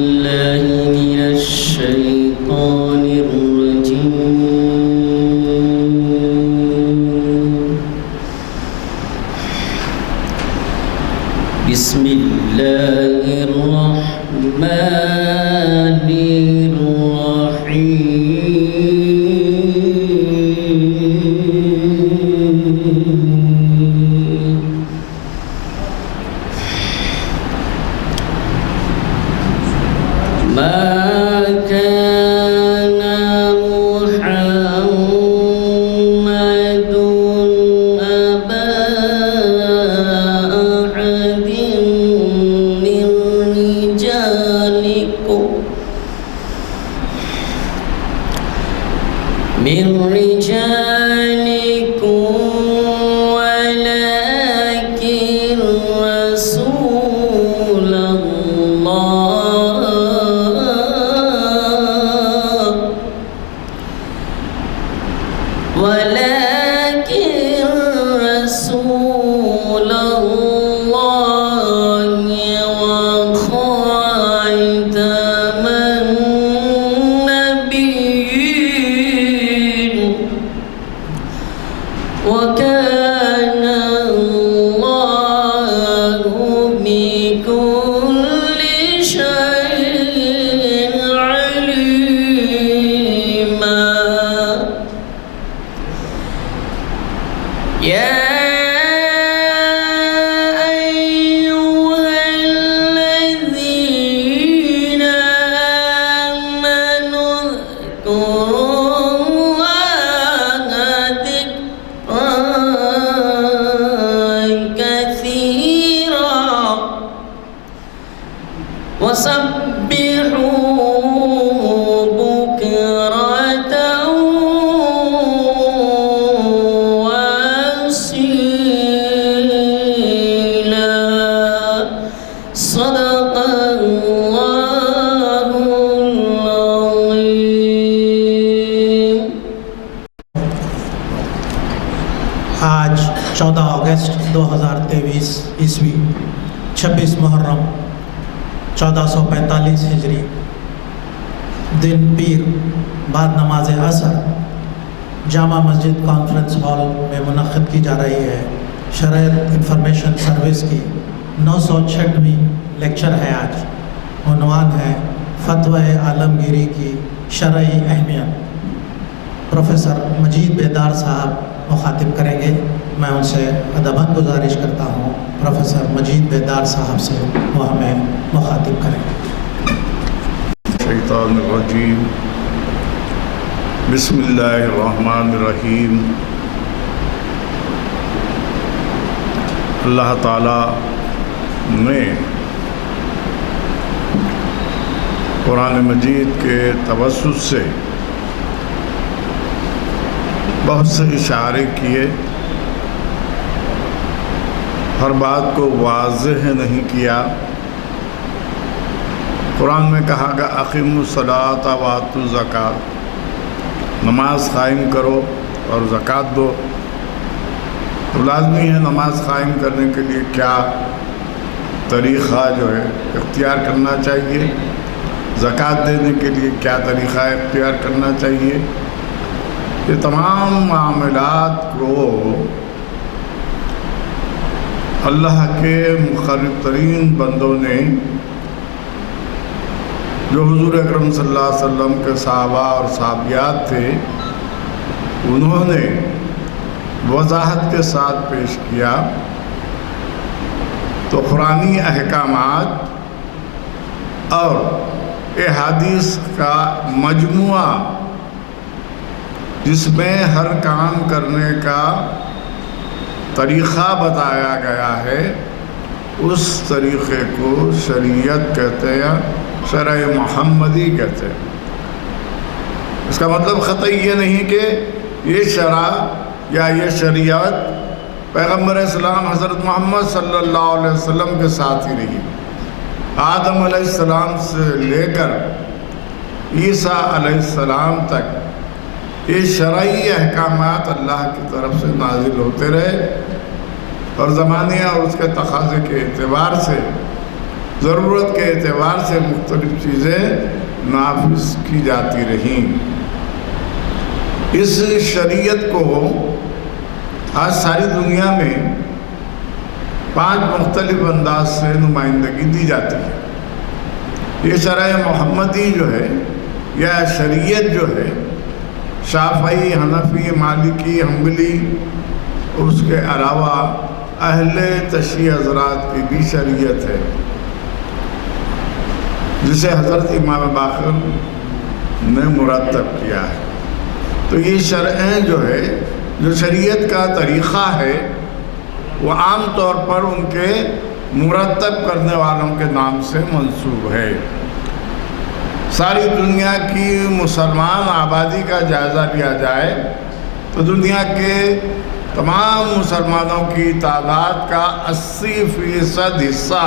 الله من الشيطان الرجيم. بسم الله الرحمن الرحيم. ما كان محمد أبا أحد من رجالكم ولكن رسول الله وخاتم النبيين وكان الله بكل شيء عليما. يا أيها الذين آمنوا اذكروا الله ذكرا كثيرا وسبحوه بكرة وأصيلا. صدق الله العظيم. آج 14 اگست 2023 عیسوی 26 محرم 1445 ہجری دن پیر بعد نماز عصر جامع مسجد کانفرنس ہال میں منعقد کی جا رہی ہے شرعیت انفارمیشن سروس کی 966ویں لیکچر ہے. آج عنوان ہے فتوی عالمگیری کی شرعی اہمیت. پروفیسر مجید بیدار صاحب مخاطب کریں گے. میں ان سے ادباً گزارش کرتا ہوں پروفیسر مجید بیدار صاحب سے وہ ہمیں مخاطب کریں. شیطان الرجیم. بسم اللہ الرحمن الرحیم. اللہ تعالیٰ نے قرآن مجید کے توسط سے بہت سے اشارے کیے. ہر بات کو واضح نہیں کیا. قرآن میں کہا گا اقیموا الصلاۃ وآتوا الزکاۃ، نماز قائم کرو اور زکوٰۃ دو. تو لازمی ہے نماز قائم کرنے کے لیے کیا طریقہ جو ہے اختیار کرنا چاہیے، زکوٰۃ دینے کے لیے کیا طریقہ اختیار کرنا چاہیے. یہ تمام معاملات کو اللہ کے مقرب ترین بندوں نے جو حضور اکرم صلی اللہ علیہ وسلم کے صحابہ اور صحابیات تھے انہوں نے وضاحت کے ساتھ پیش کیا. تو قرآنی احکامات اور احادیث کا مجموعہ جس میں ہر کام کرنے کا طریقہ بتایا گیا ہے اس طریقے کو شریعت کہتے ہیں، شرع محمدی کہتے ہیں. اس کا مطلب قطعی یہ نہیں کہ یہ شرع یا یہ شریعت پیغمبر اسلام حضرت محمد صلی اللہ علیہ وسلم کے ساتھ ہی رہی. آدم علیہ السلام سے لے کر عیسیٰ علیہ السلام تک یہ شرعی احکامات اللہ کی طرف سے نازل ہوتے رہے اور زمانے اور اس کے تقاضے کے اعتبار سے ضرورت کے اعتبار سے مختلف چیزیں نافذ کی جاتی رہیں۔ اس شریعت کو آج ساری دنیا میں 5 مختلف انداز سے نمائندگی دی جاتی ہے۔ یہ شرع محمدی جو ہے یا شریعت جو ہے، شافعی، حنفی، مالکی، حنبلی، اس کے علاوہ اہل تشیع حضرات کی بھی شریعت ہے، جسے حضرت امام باقر نے مرتب کیا ہے۔ تو یہ شرعیں جو ہے، جو شریعت کا طریقہ ہے، وہ عام طور پر ان کے مرتب کرنے والوں کے نام سے منسوب ہے۔ ساری دنیا کی مسلمان آبادی کا جائزہ لیا جائے تو دنیا کے تمام مسلمانوں کی تعداد کا 80% حصہ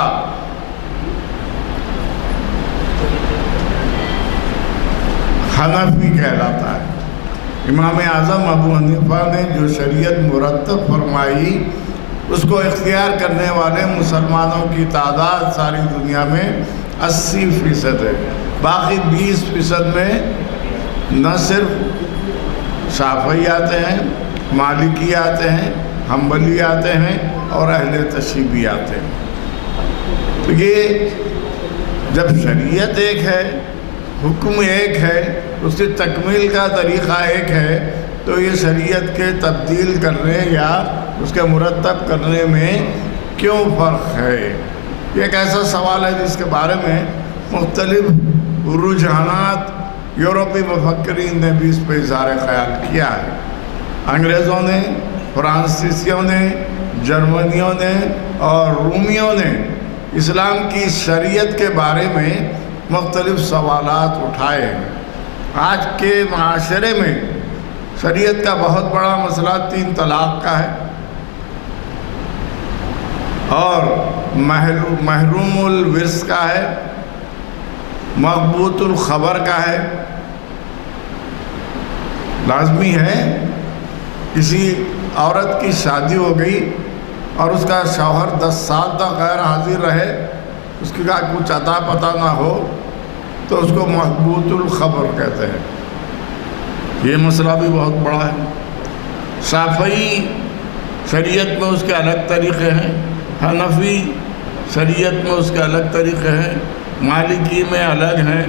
حنفی کہلاتا ہے۔ امام اعظم ابو حنیفہ نے جو شریعت مرتب فرمائی، اس کو اختیار کرنے والے مسلمانوں کی تعداد ساری دنیا میں 80% ہے۔ باقی 20% میں نہ صرف شافعی آتے ہیں، مالکی آتے ہیں، حنبلی آتے ہیں اور اہل تشیع بھی آتے ہیں۔ تو یہ جب شریعت ایک ہے، حکم ایک ہے، اس کی تکمیل کا طریقہ ایک ہے، تو یہ شریعت کے تبدیل کرنے یا اس کے مرتب کرنے میں کیوں فرق ہے؟ یہ ایک ایسا سوال ہے جس کے بارے میں مختلف رجحانات یورپی مفکرین نے بھی اس پہ اظہار خیال کیا ہے۔ انگریزوں نے، فرانسیسیوں نے، جرمنیوں نے اور رومیوں نے اسلام کی شریعت کے بارے میں مختلف سوالات اٹھائے ہیں۔ آج کے معاشرے میں شریعت کا بہت بڑا مسئلہ 3 طلاق کا ہے اور محروم الورث کا ہے، مغبوط الخبر کا ہے۔ لازمی ہے کسی عورت کی شادی ہو گئی اور اس کا شوہر 10 سال تک غیر حاضر رہے، اس کی کا کچھ اتا پتہ نہ ہو، تو اس کو مغبوط الخبر کہتے ہیں۔ یہ مسئلہ بھی بہت بڑا ہے۔ شافعی شریعت میں اس کے الگ طریقے ہیں، حنفی شریعت میں اس کے الگ طریقے ہیں، مالکی میں الگ ہیں،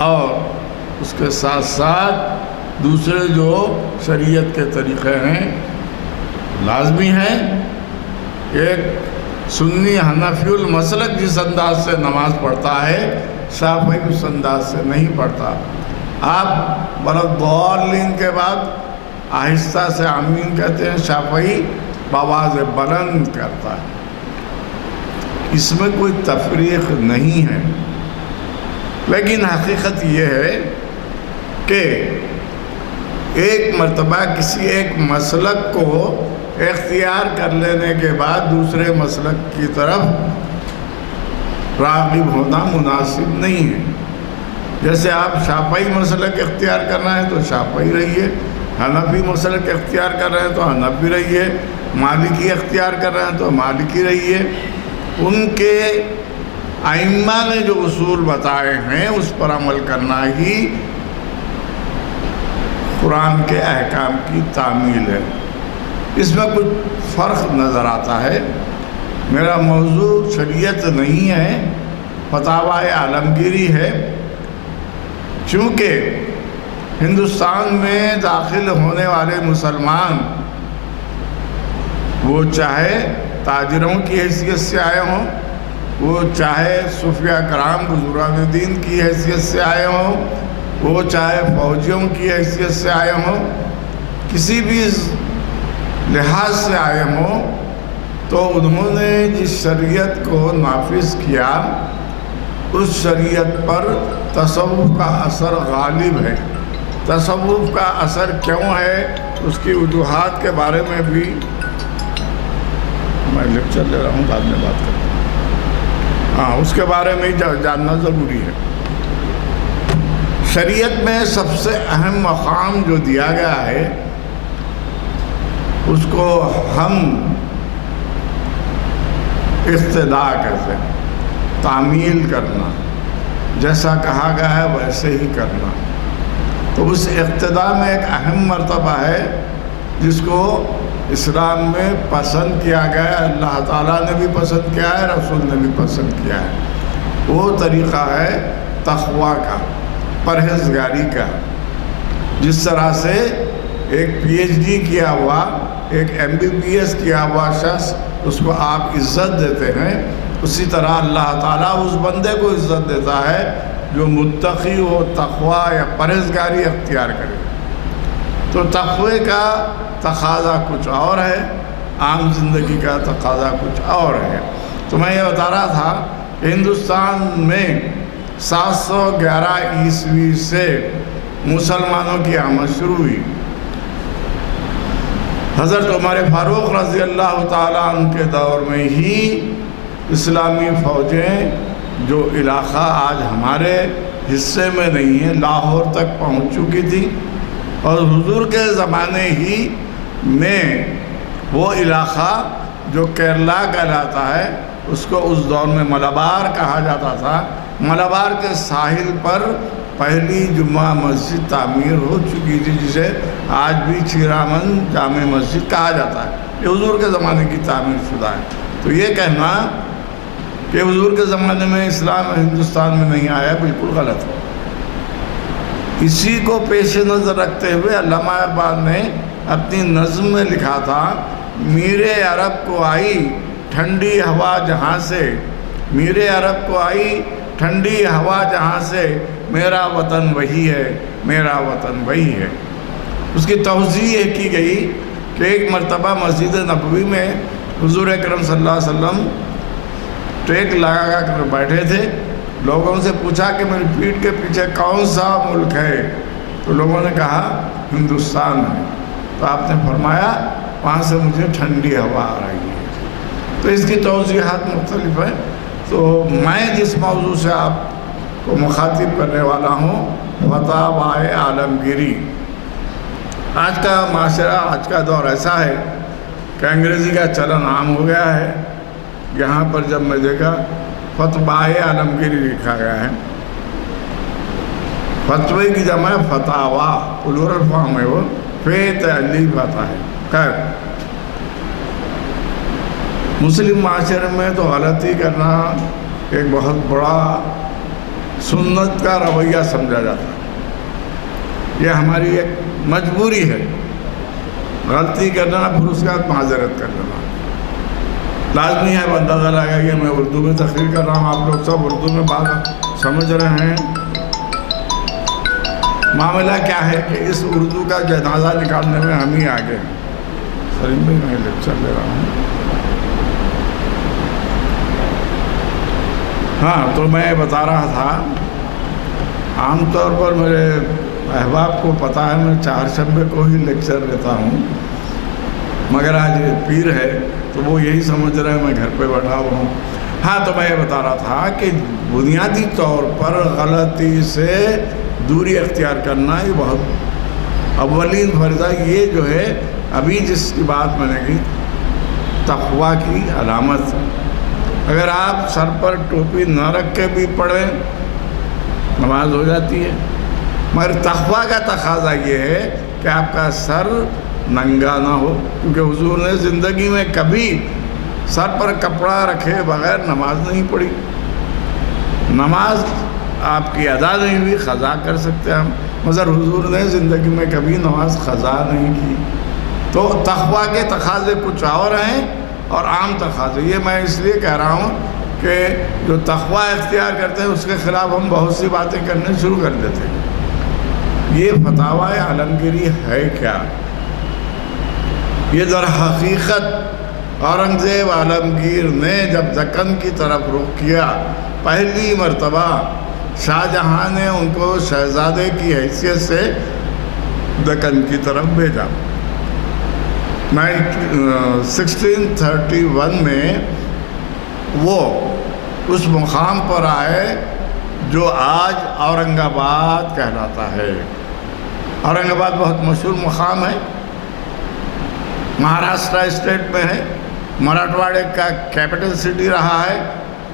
اور اس کے ساتھ ساتھ دوسرے جو شریعت کے طریقے ہیں۔ لازمی ہے ایک سنی حنفی المسلک جس انداز سے نماز پڑھتا ہے، شافعی اس انداز سے نہیں پڑھتا۔ آپ وَلَضَّالِّينَ کے بعد آہستہ سے آمین کہتے ہیں، شافعی بآواز بلند کرتا ہے۔ اس میں کوئی تفریق نہیں ہے، لیکن حقیقت یہ ہے کہ ایک مرتبہ کسی ایک مسلک کو اختیار کر لینے کے بعد دوسرے مسلک کی طرف راغب ہونا مناسب نہیں ہے۔ جیسے آپ شافعی مسلک اختیار کرنا ہے تو شافعی رہیے، حنفی مسلک اختیار کر رہے ہیں تو حنفی رہیے، مالکی اختیار کر رہے ہیں تو مالکی رہیے۔ ان کے ائمہ نے جو اصول بتائے ہیں اس پر عمل کرنا ہی قرآن کے احکام کی تعمیل ہے۔ اس میں کچھ فرق نظر آتا ہے۔ میرا موضوع شریعت نہیں ہے، فتاوی عالمگیری ہے۔ چونکہ ہندوستان میں داخل ہونے والے مسلمان وہ چاہے تاجروں کی حیثیت سے آئے ہوں، وہ چاہے صوفیاء کرام بزرگان دین کی حیثیت سے آئے ہوں، وہ چاہے فوجیوں کی حیثیت سے آئے ہوں، کسی بھی لحاظ سے آئے ہوں، تو انہوں نے جس شریعت کو نافذ کیا اس شریعت پر تصوف کا اثر غالب ہے۔ تصوف کا اثر کیوں ہے اس کی وجوہات کے بارے میں بھی میں لیکچر لے رہا ہوں، بعد میں بات کرتا ہوں۔ اس کے بارے میں جاننا ضروری ہے۔ شریعت میں سب سے اہم مقام جو دیا گیا ہے اس کو ہم اقتداء کہتے ہیں۔ تعمیل کرنا، جیسا کہا گیا ہے ویسے ہی کرنا۔ تو اس اقتداء میں ایک اہم مرتبہ ہے جس کو اسلام میں پسند کیا گیا ہے، اللہ تعالیٰ نے بھی پسند کیا ہے، رسول نے بھی پسند کیا ہے۔ وہ طریقہ ہے تقوی کا، پرہیزگاری کا۔ جس طرح سے ایک پی ایچ ڈی کیا ہوا، ایک ایم بی بی ایس کیا ہوا شخص، اس کو آپ عزت دیتے ہیں، اسی طرح اللہ تعالیٰ اس بندے کو عزت دیتا ہے جو متقی ہو، تقوی یا پرہیزگاری اختیار کرے۔ تو تقوی کا تقاضا کچھ اور ہے، عام زندگی کا تقاضا کچھ اور ہے۔ تو میں یہ بتا رہا تھا کہ ہندوستان میں 711 عیسوی سے مسلمانوں کی آمد شروع ہوئی۔ حضرت عمر فاروق رضی اللہ تعالیٰ عنہ کے دور میں ہی اسلامی فوجیں جو علاقہ آج ہمارے حصے میں نہیں ہے، لاہور تک پہنچ چکی تھی، اور حضور کے زمانے ہی میں وہ علاقہ جو کیرلا کہلاتا ہے، اس کو اس دور میں ملبار کہا جاتا تھا۔ ملبار کے ساحل پر پہلی جمعہ مسجد تعمیر ہو چکی تھی، جسے آج بھی چیرامن جامع مسجد کہا جاتا ہے۔ یہ حضور کے زمانے کی تعمیر شدہ ہے۔ تو یہ کہنا کہ حضور کے زمانے میں اسلام ہندوستان میں نہیں آیا بالکل غلط ہے۔ اسی کو پیش نظر رکھتے ہوئے علامہ اقبال نے اپنی نظم میں لکھا تھا، میرے عرب کو آئی ٹھنڈی ہوا جہاں سے، میرے عرب کو آئی ٹھنڈی ہوا جہاں سے، میرا وطن وہی ہے، میرا وطن وہی ہے۔ اس کی توضیح یہ کی گئی کہ ایک مرتبہ مسجد نبوی میں حضور اکرم صلی اللہ علیہ وسلم ٹیک لگا کر بیٹھے تھے۔ لوگوں سے پوچھا کہ میری پیٹھ کے پیچھے کون سا ملک ہے؟ تو لوگوں نے کہا ہندوستان ہے۔ تو آپ نے فرمایا وہاں سے مجھے ٹھنڈی ہوا آ رہی ہے۔ تو اس کی توضیحات مختلف ہیں۔ تو میں جس موضوع سے آپ کو مخاطب کرنے والا ہوں، فتاوائے عالمگیری۔ آج کا معاشرہ، آج کا دور ایسا ہے کہ انگریزی کا چلن عام ہو گیا ہے۔ یہاں پر جب میں دیکھا فتوائے عالمگیری لکھا گیا ہے، فتوے کی جمع فتاوا، پلورل فارم ہے، وہ تألیف آتا ہے۔ خیر، مسلم معاشرے میں تو غلطی کرنا ایک بہت بڑا سنت کا رویہ سمجھا جاتا ہے۔ یہ ہماری ایک مجبوری ہے، غلطی کرنا پھر اس کے بعد معذرت کر لینا لازمی ہے۔ اندازہ لگا کہ میں اردو میں تقریر کر رہا ہوں، آپ لوگ سب اردو میں بات سمجھ رہے ہیں۔ معاملہ کیا ہے کہ اس اردو کا جنازہ نکالنے میں ہم ہی آگے ہیں۔ سلیم بھائی، میں لیکچر لے رہا ہوں۔ ہاں، تو میں بتا رہا تھا، عام طور پر میرے احباب کو پتہ ہے میں 4 شنبے کو ہی لیکچر لیتا ہوں، مگر آج پیر ہے تو وہ یہی سمجھ رہے ہیں میں گھر پہ بیٹھا ہوا ہوں۔ ہاں، تو میں یہ بتا رہا تھا کہ بنیادی طور پر غلطی سے دوری اختیار کرنا یہ بہت اولین فریضہ، یہ جو ہے ابھی جس کی بات میں نے کی، تقوی کی علامت۔ اگر آپ سر پر ٹوپی نہ رکھ کے بھی پڑھیں نماز ہو جاتی ہے، مگر تقوی کا تقاضا یہ ہے کہ آپ کا سر ننگا نہ ہو، کیونکہ حضور نے زندگی میں کبھی سر پر کپڑا رکھے بغیر نماز نہیں پڑھی۔ نماز آپ کی ادا نہیں ہوئی، قضا کر سکتے ہم، مگر حضور نے زندگی میں کبھی نماز قضا نہیں کی۔ تو تقوی کے تقاضے کچھ اور ہیں اور عام تقاضے، یہ میں اس لیے کہہ رہا ہوں کہ جو تقوی اختیار کرتے ہیں اس کے خلاف ہم بہت سی باتیں کرنے شروع کر دیتے ہیں۔ یہ فتاوائے عالمگیری ہے کیا؟ یہ در حقیقت اورنگزیب عالمگیر نے جب دکن کی طرف رخ کیا، پہلی مرتبہ شاہ جہاں نے ان کو شہزادے کی حیثیت سے دکن کی طرف بھیجا۔ 1631 میں وہ اس مقام پر آئے جو آج اورنگ آباد کہلاتا ہے۔ اورنگ آباد بہت مشہور مقام ہے، مہاراشٹرا اسٹیٹ میں ہے، مراٹھواڑے کا کیپٹل سٹی رہا ہے،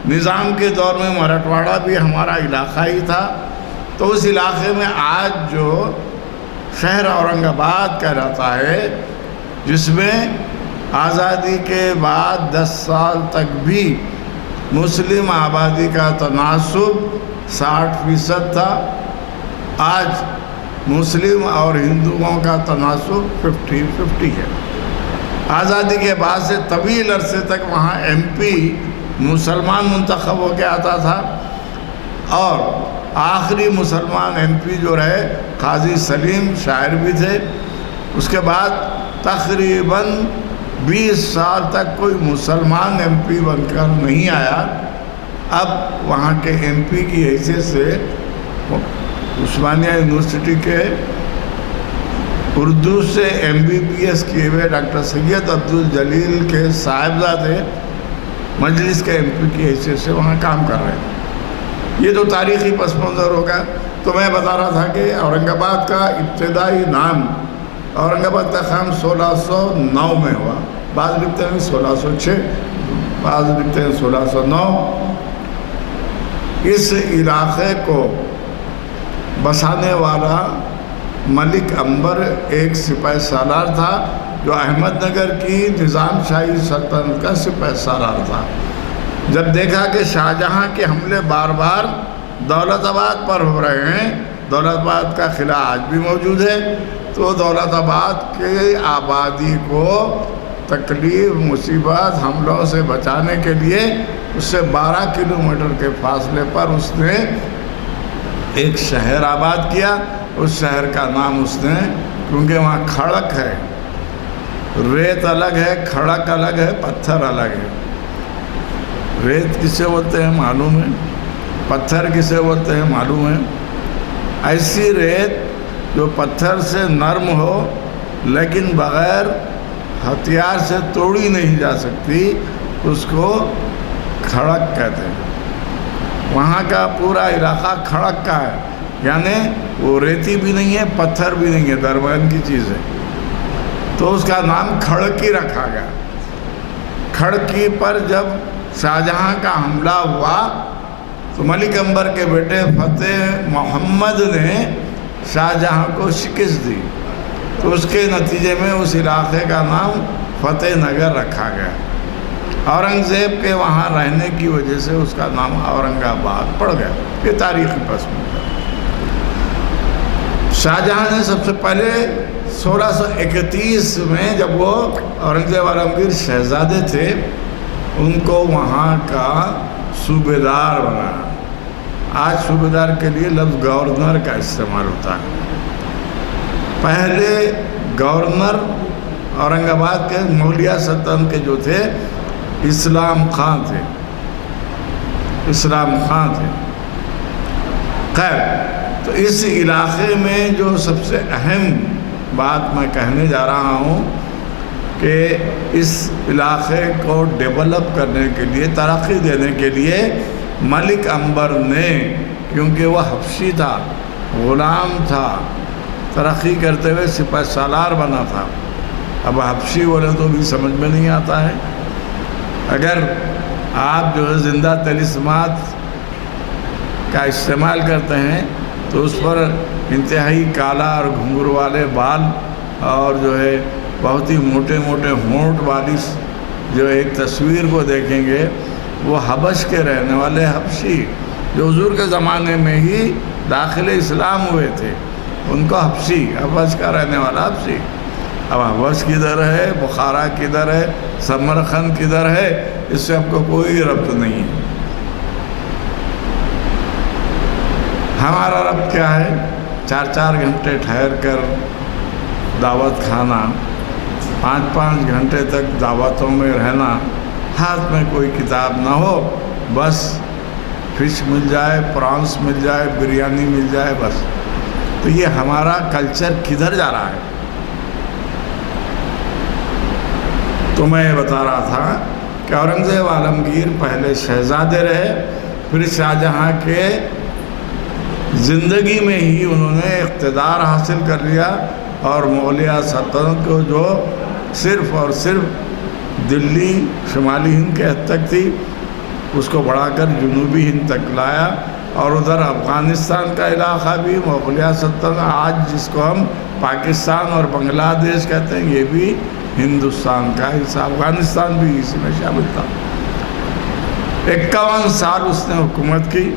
نظام کے دور میں مراٹھواڑہ بھی ہمارا علاقہ ہی تھا. تو اس علاقے میں آج جو شہر اورنگ آباد کہلاتا ہے، جس میں آزادی کے بعد 10 سال تک بھی مسلم آبادی کا تناسب 60% تھا، آج مسلم اور ہندوؤں کا تناسب 50-50 ہے. آزادی کے بعد سے طویل عرصے تک وہاں ایم پی مسلمان منتخب ہو کے آتا تھا، اور آخری مسلمان ایم پی جو رہے قاضی سلیم شاعر بھی تھے. اس کے بعد تقریباً 20 سال تک کوئی مسلمان ایم پی بن کر نہیں آیا. اب وہاں کے ایم پی کی حیثیت سے عثمانیہ یونیورسٹی کے اردو سے MBBS کیے ہوئے ڈاکٹر سید عبدالجلیل کے صاحبزادے مجلس کے ایم پی کی حیثیت سے وہاں کام کر رہے ہیں. یہ تو تاریخی پس منظر ہوگا. تو میں بتا رہا تھا کہ اورنگ آباد کا ابتدائی نام، اورنگ آباد کا قیام 1609 میں ہوا. بعض لکھتے ہیں 1606، بعض لکھتے ہیں 1609. اس علاقے کو بسانے والا ملک انبر ایک سپہ سالار تھا، جو احمد نگر کی نظام شاہی سلطنت کا سپہ سالار تھا. جب دیکھا کہ شاہجہاں کے حملے بار بار دولت آباد پر ہو رہے ہیں، دولت آباد کا قلعہ آج بھی موجود ہے، تو دولت آباد کے آبادی کو تکلیف، مصیبت، حملوں سے بچانے کے لیے اس سے 12 کلومیٹر کے فاصلے پر اس نے ایک شہر آباد کیا. اس شہر کا نام اس نے، کیونکہ وہاں کھڑک ہے، ریت الگ ہے، کھڑک الگ ہے، پتھر الگ ہے. ریت کسے بولتے ہیں معلوم ہے، پتھر کسے بولتے ہیں معلوم ہے. ایسی ریت جو پتھر سے نرم ہو لیکن بغیر ہتھیار سے توڑی نہیں جا سکتی، اس کو کھڑک کہتے ہیں. وہاں کا پورا علاقہ کھڑک کا ہے، یعنی وہ ریتی بھی نہیں ہے، پتھر بھی نہیں ہے، درمیان کی چیز ہے. تو اس کا نام کھڑکی رکھا گیا. کھڑکی پر جب شاہجہاں کا حملہ ہوا تو ملک انبر کے بیٹے فتح محمد نے شاہجہاں کو شکست دی. تو اس کے نتیجے میں اس علاقے کا نام فتح نگر رکھا گیا. اورنگزیب کے وہاں رہنے کی وجہ سے اس کا نام اورنگ آباد پڑ گیا. یہ تاریخی پس منظر. شاہجہاں نے سب سے پہلے 1631 میں، جب وہ اورنگزیب عالمگیر شہزادے تھے، ان کو وہاں کا صوبیدار بنایا. آج صوبیدار کے لیے لفظ گورنر کا استعمال ہوتا ہے. پہلے گورنر اورنگ آباد کے مغلیہ سلطنت کے جو تھے اسلام خان تھے. اسلام خان تھے. خیر، تو اس علاقے میں جو سب سے اہم بات میں کہنے جا رہا ہوں کہ اس علاقے کو ڈیولپ کرنے کے لیے، ترقی دینے کے لیے ملک انبر نے، کیونکہ وہ حبشی تھا، غلام تھا، ترقی کرتے ہوئے سپہ سالار بنا تھا. اب حبشی بولے تو بھی سمجھ میں نہیں آتا ہے. اگر آپ جو ہے زندہ طلسمات کا استعمال کرتے ہیں تو اس پر انتہائی کالا اور گھنگرو والے بال اور جو ہے بہت ہی موٹے موٹے ہونٹ والی جو ایک تصویر کو دیکھیں گے، وہ حبش کے رہنے والے حبشی جو حضور کے زمانے میں ہی داخل اسلام ہوئے تھے، ان کو حبشی، حبش کا رہنے والا حبشی. اب حبش کدھر ہے، بخارا کدھر ہے، سمرقند کدھر ہے، اس سے آپ کو کوئی ربط نہیں ہے. ہمارا ربط کیا ہے؟ 4 گھنٹے ٹھہر کر دعوت کھانا، 5 گھنٹے تک دعوتوں میں رہنا، ہاتھ میں کوئی کتاب نہ ہو، بس فش مل جائے، پرانس مل جائے، بریانی مل جائے، بس. تو یہ ہمارا کلچر کدھر جا رہا ہے؟ تو میں یہ بتا رہا تھا کہ اورنگزیب عالمگیر پہلے شہزادے رہے، پھر شاہجہاں کے زندگی میں ہی انہوں نے اقتدار حاصل کر لیا، اور مغلیہ سلطنت کو جو صرف اور صرف دلی، شمالی ہند کے حد تک تھی، اس کو بڑھا کر جنوبی ہند تک لایا، اور ادھر افغانستان کا علاقہ بھی مغلیہ سلطنت، آج جس کو ہم پاکستان اور بنگلہ دیش کہتے ہیں، یہ بھی ہندوستان کا حصہ، افغانستان بھی اسی میں شامل تھا۔ 51 سال اس نے حکومت کی،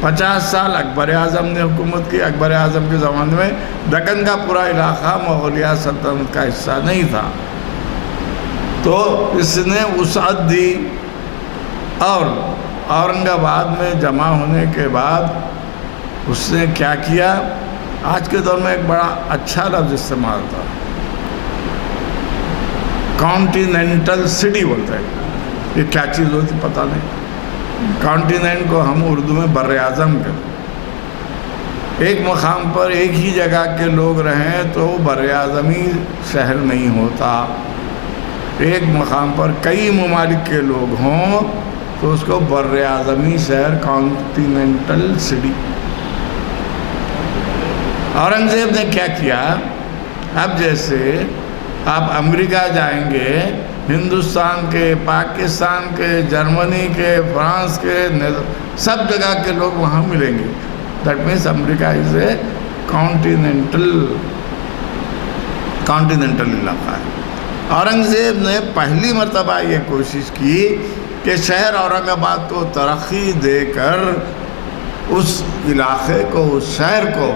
50 سال اکبر اعظم نے حکومت کی۔ اکبر اعظم کے زمانے میں دکن کا پورا علاقہ مغلیہ سلطنت کا حصہ نہیں تھا، تو اس نے وسعت دی، اور اورنگ آباد میں جمع ہونے کے بعد اس نے کیا کیا؟ آج کے دور میں ایک بڑا اچھا لفظ استعمال تھا، کانٹیننٹل سٹی بولتے ہیں۔ یہ کیا چیز ہوتی پتہ نہیں، کانٹیننٹ کو ہم اردو میں بر اعظم کہتے ہیں۔ ایک مقام پر ایک ہی جگہ کے لوگ رہیں تو بر اعظمی شہر نہیں ہوتا، ایک مقام پر کئی ممالک کے لوگ ہوں تو اس کو بر اعظمی شہر، کانٹیننٹل سٹی۔ اورنگزیب نے کیا کیا؟ اب جیسے آپ امریکہ جائیں گے، ہندوستان کے، پاکستان کے، جرمنی کے، فرانس کے، سب جگہ کے لوگ وہاں ملیں گے۔ That means America is a continental علاقہ ہے۔ اورنگزیب نے پہلی مرتبہ یہ کوشش کی کہ شہر اورنگ آباد کو ترقی دے کر اس علاقے کو، اس شہر کو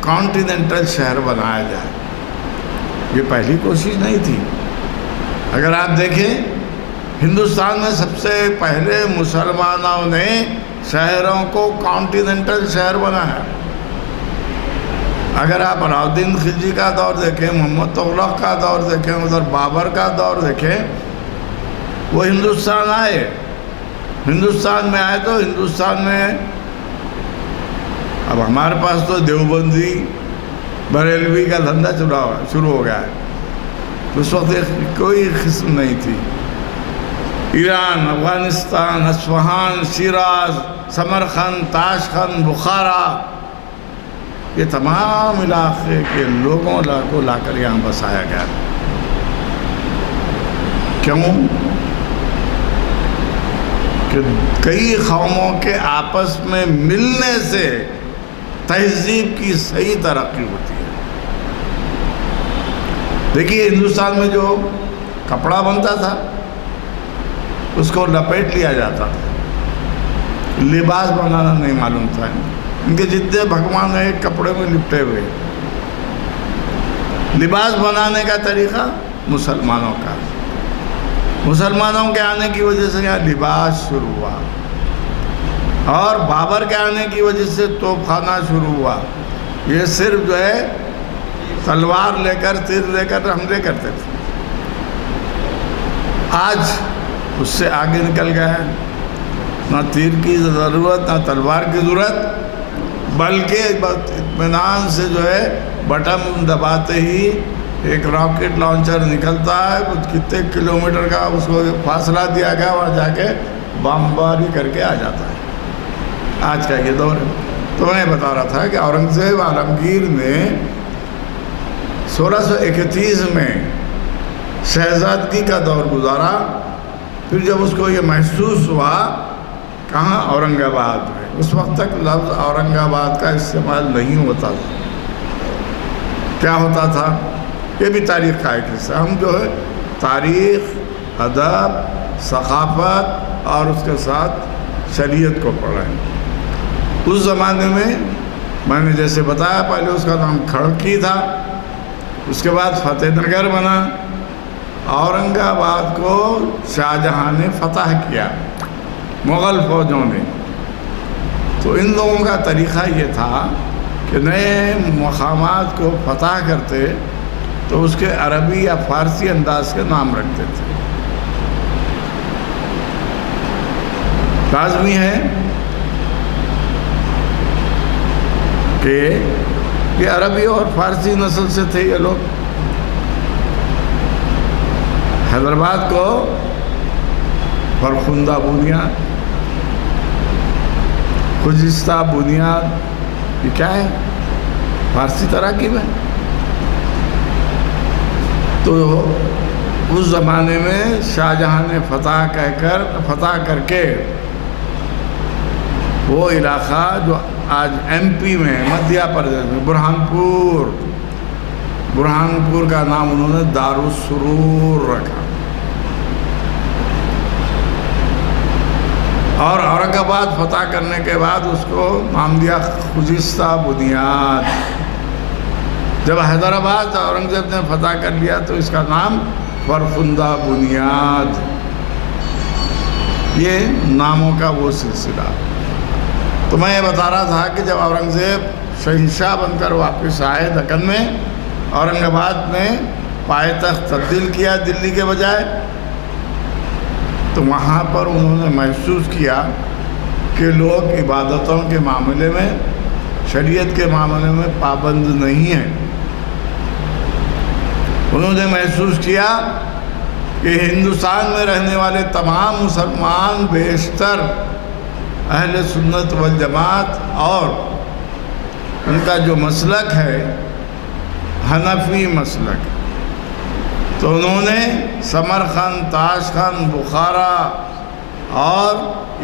کانٹیننٹل شہر بنایا جائے۔ یہ پہلی کوشش نہیں تھی۔ اگر آپ دیکھیں، ہندوستان میں سب سے پہلے مسلمانوں نے شہروں کو کانٹیننٹل شہر بنایا۔ اگر آپ علاؤالدین خلجی کا دور دیکھیں، محمد تغلق کا دور دیکھیں، ادھر بابر کا دور دیکھیں، وہ ہندوستان آئے، ہندوستان میں آئے تو ہندوستان میں اب ہمارے پاس تو دیوبندی بریلوی کا دھندا شروع ہو گیا ہے، اس وقت کوئی قسم نہیں تھی۔ ایران، افغانستان، اصفہان، شیراز، سمرقند، تاشقند، بخارا، یہ تمام علاقے کے لوگوں کو لا کر یہاں بسایا گیا۔ کیوں؟ کہ کئی قوموں کے آپس میں ملنے سے تہذیب کی صحیح ترقی ہوتی ہے۔ دیکھیے، ہندوستان میں جو کپڑا بنتا تھا اس کو لپیٹ لیا جاتا تھا، لباس بنانا نہیں معلوم تھا۔ ان کے جتنے بھگوان ہیں ایک کپڑے میں لپٹے ہوئے۔ لباس بنانے کا طریقہ مسلمانوں کا، مسلمانوں کے آنے کی وجہ سے یہاں لباس شروع ہوا، اور بابر کے آنے کی وجہ سے توپ خانہ شروع ہوا۔ یہ صرف جو ہے تلوار لے کر، تیر لے کر حملے کرتے تھے۔ آج اس سے آگے نکل گیا ہے، نہ تیر کی ضرورت، نہ تلوار کی ضرورت، بلکہ اطمینان سے جو ہے بٹن دباتے ہی ایک راکٹ لانچر نکلتا ہے، کتنے کلومیٹر کا اس کو فاصلہ دیا گیا، وہاں جا کے بمباری کر کے آ جاتا ہے۔ آج کا یہ دور ہے۔ تو میں بتا رہا تھا کہ اورنگزیب عالمگیر نے 1631 میں شہزادگی کا دور گزارا، پھر جب اس کو یہ محسوس ہوا، کہاں؟ اورنگ آباد میں۔ اس وقت تک لفظ اورنگ آباد کا استعمال نہیں ہوتا تھا۔ کیا ہوتا تھا؟ یہ بھی تاریخ کا ایک حصہ۔ ہم جو ہے تاریخ، ادب، ثقافت اور اس کے ساتھ شریعت کو پڑھ رہے ہیں۔ اس زمانے میں نے جیسے بتایا، پہلے اس کا نام کھڑکی تھا، اس کے بعد فتح نگر بنا۔ اورنگ آباد کو شاہ جہاں نے فتح کیا، مغل فوجوں نے۔ تو ان لوگوں کا طریقہ یہ تھا کہ نئے مقامات کو فتح کرتے تو اس کے عربی یا فارسی انداز کے نام رکھتے تھے۔ لازمی ہے کہ یہ عربی اور فارسی نسل سے تھے یہ لوگ۔ حیدرآباد کو فرخندہ بنیاد، خجستہ بنیاد، یہ کیا ہے؟ فارسی تراکیب ہے۔ تو اس زمانے میں شاہ جہاں نے فتح کر کے وہ علاقہ جو آج ایم پی میں مدھیہ پردیش میں برہانپور کا نام انہوں نے دارالسرور رکھا. اور اورنگ آباد فتح کرنے کے بعد اس کو نام دیا خزستہ بنیاد. جب حیدرآباد اورنگزیب نے فتح کر لیا تو اس کا نام فرخندہ بنیاد. یہ ناموں کا وہ سلسلہ. تو میں یہ بتا رہا تھا کہ جب اورنگزیب شہنشاہ بن کر واپس آئے دکن میں، اورنگ آباد میں پائے تخت تبدیل کیا دلی کے بجائے، تو وہاں پر انہوں نے محسوس کیا کہ لوگ عبادتوں کے معاملے میں، شریعت کے معاملے میں پابند نہیں ہیں. انہوں نے محسوس کیا کہ ہندوستان میں رہنے والے تمام مسلمان بیشتر اہل سنت والجماعت اور ان کا جو مسلک ہے حنفی مسلک. تو انہوں نے سمرقند، تاشقند، بخارا اور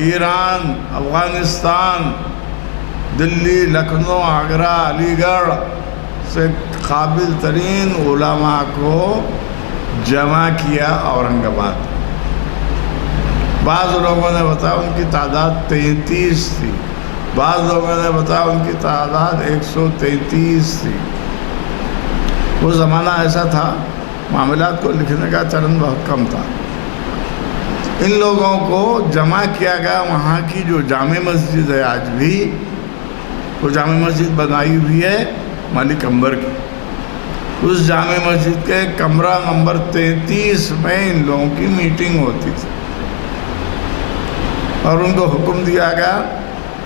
ایران، افغانستان، دلی، لکھنؤ، آگرہ، علی گڑھ سے قابل ترین علماء کو جمع کیا اورنگ آباد. بعض لوگوں نے بتایا ان کی تعداد 33 تھی، بعض لوگوں نے بتایا ان کی تعداد 133 تھی. وہ زمانہ ایسا تھا، معاملات کو لکھنے کا چلن بہت کم تھا. ان لوگوں کو جمع کیا گیا. وہاں کی جو جامع مسجد ہے آج بھی، وہ جامع مسجد بنائی ہوئی ہے ملک عنبر کی. اس جامع مسجد کے کمرہ نمبر 33 میں ان لوگوں کی میٹنگ ہوتی تھی اور ان کو حکم دیا گیا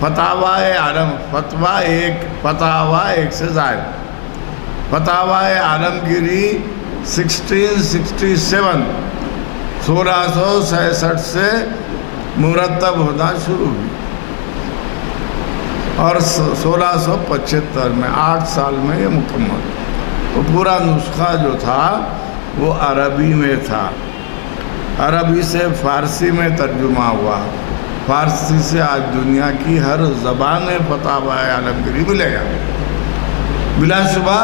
فتاوی عالم، فتاوی ایک سے زائد، فتاوی عالمگیری 1667 1666 سے مرتب ہونا شروع ہوئی اور 1675 میں 8 سال میں یہ مکمل. وہ پورا نسخہ جو تھا وہ عربی میں تھا. عربی سے فارسی میں ترجمہ ہوا، فارسی سے آج دنیا کی ہر زبان میں فتاوی عالمگیری ملے گا. بلا شبہ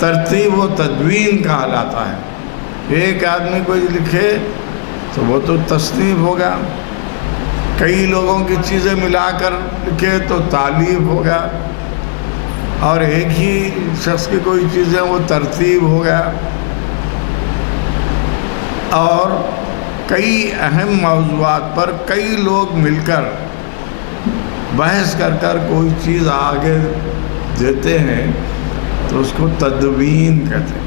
ترتیب و تدوین کہلاتا ہے. ایک آدمی کوئی لکھے تو وہ تو تصنیف ہوگا، کئی لوگوں کی چیزیں ملا کر لکھے تو تالیف ہوگا، اور ایک ہی شخص کی کوئی چیزیں وہ ترتیب ہو گیا. اور کئی اہم موضوعات پر کئی لوگ مل کر بحث کر کر کوئی چیز آگے دیتے ہیں تو اس کو تدوین کہتے ہیں.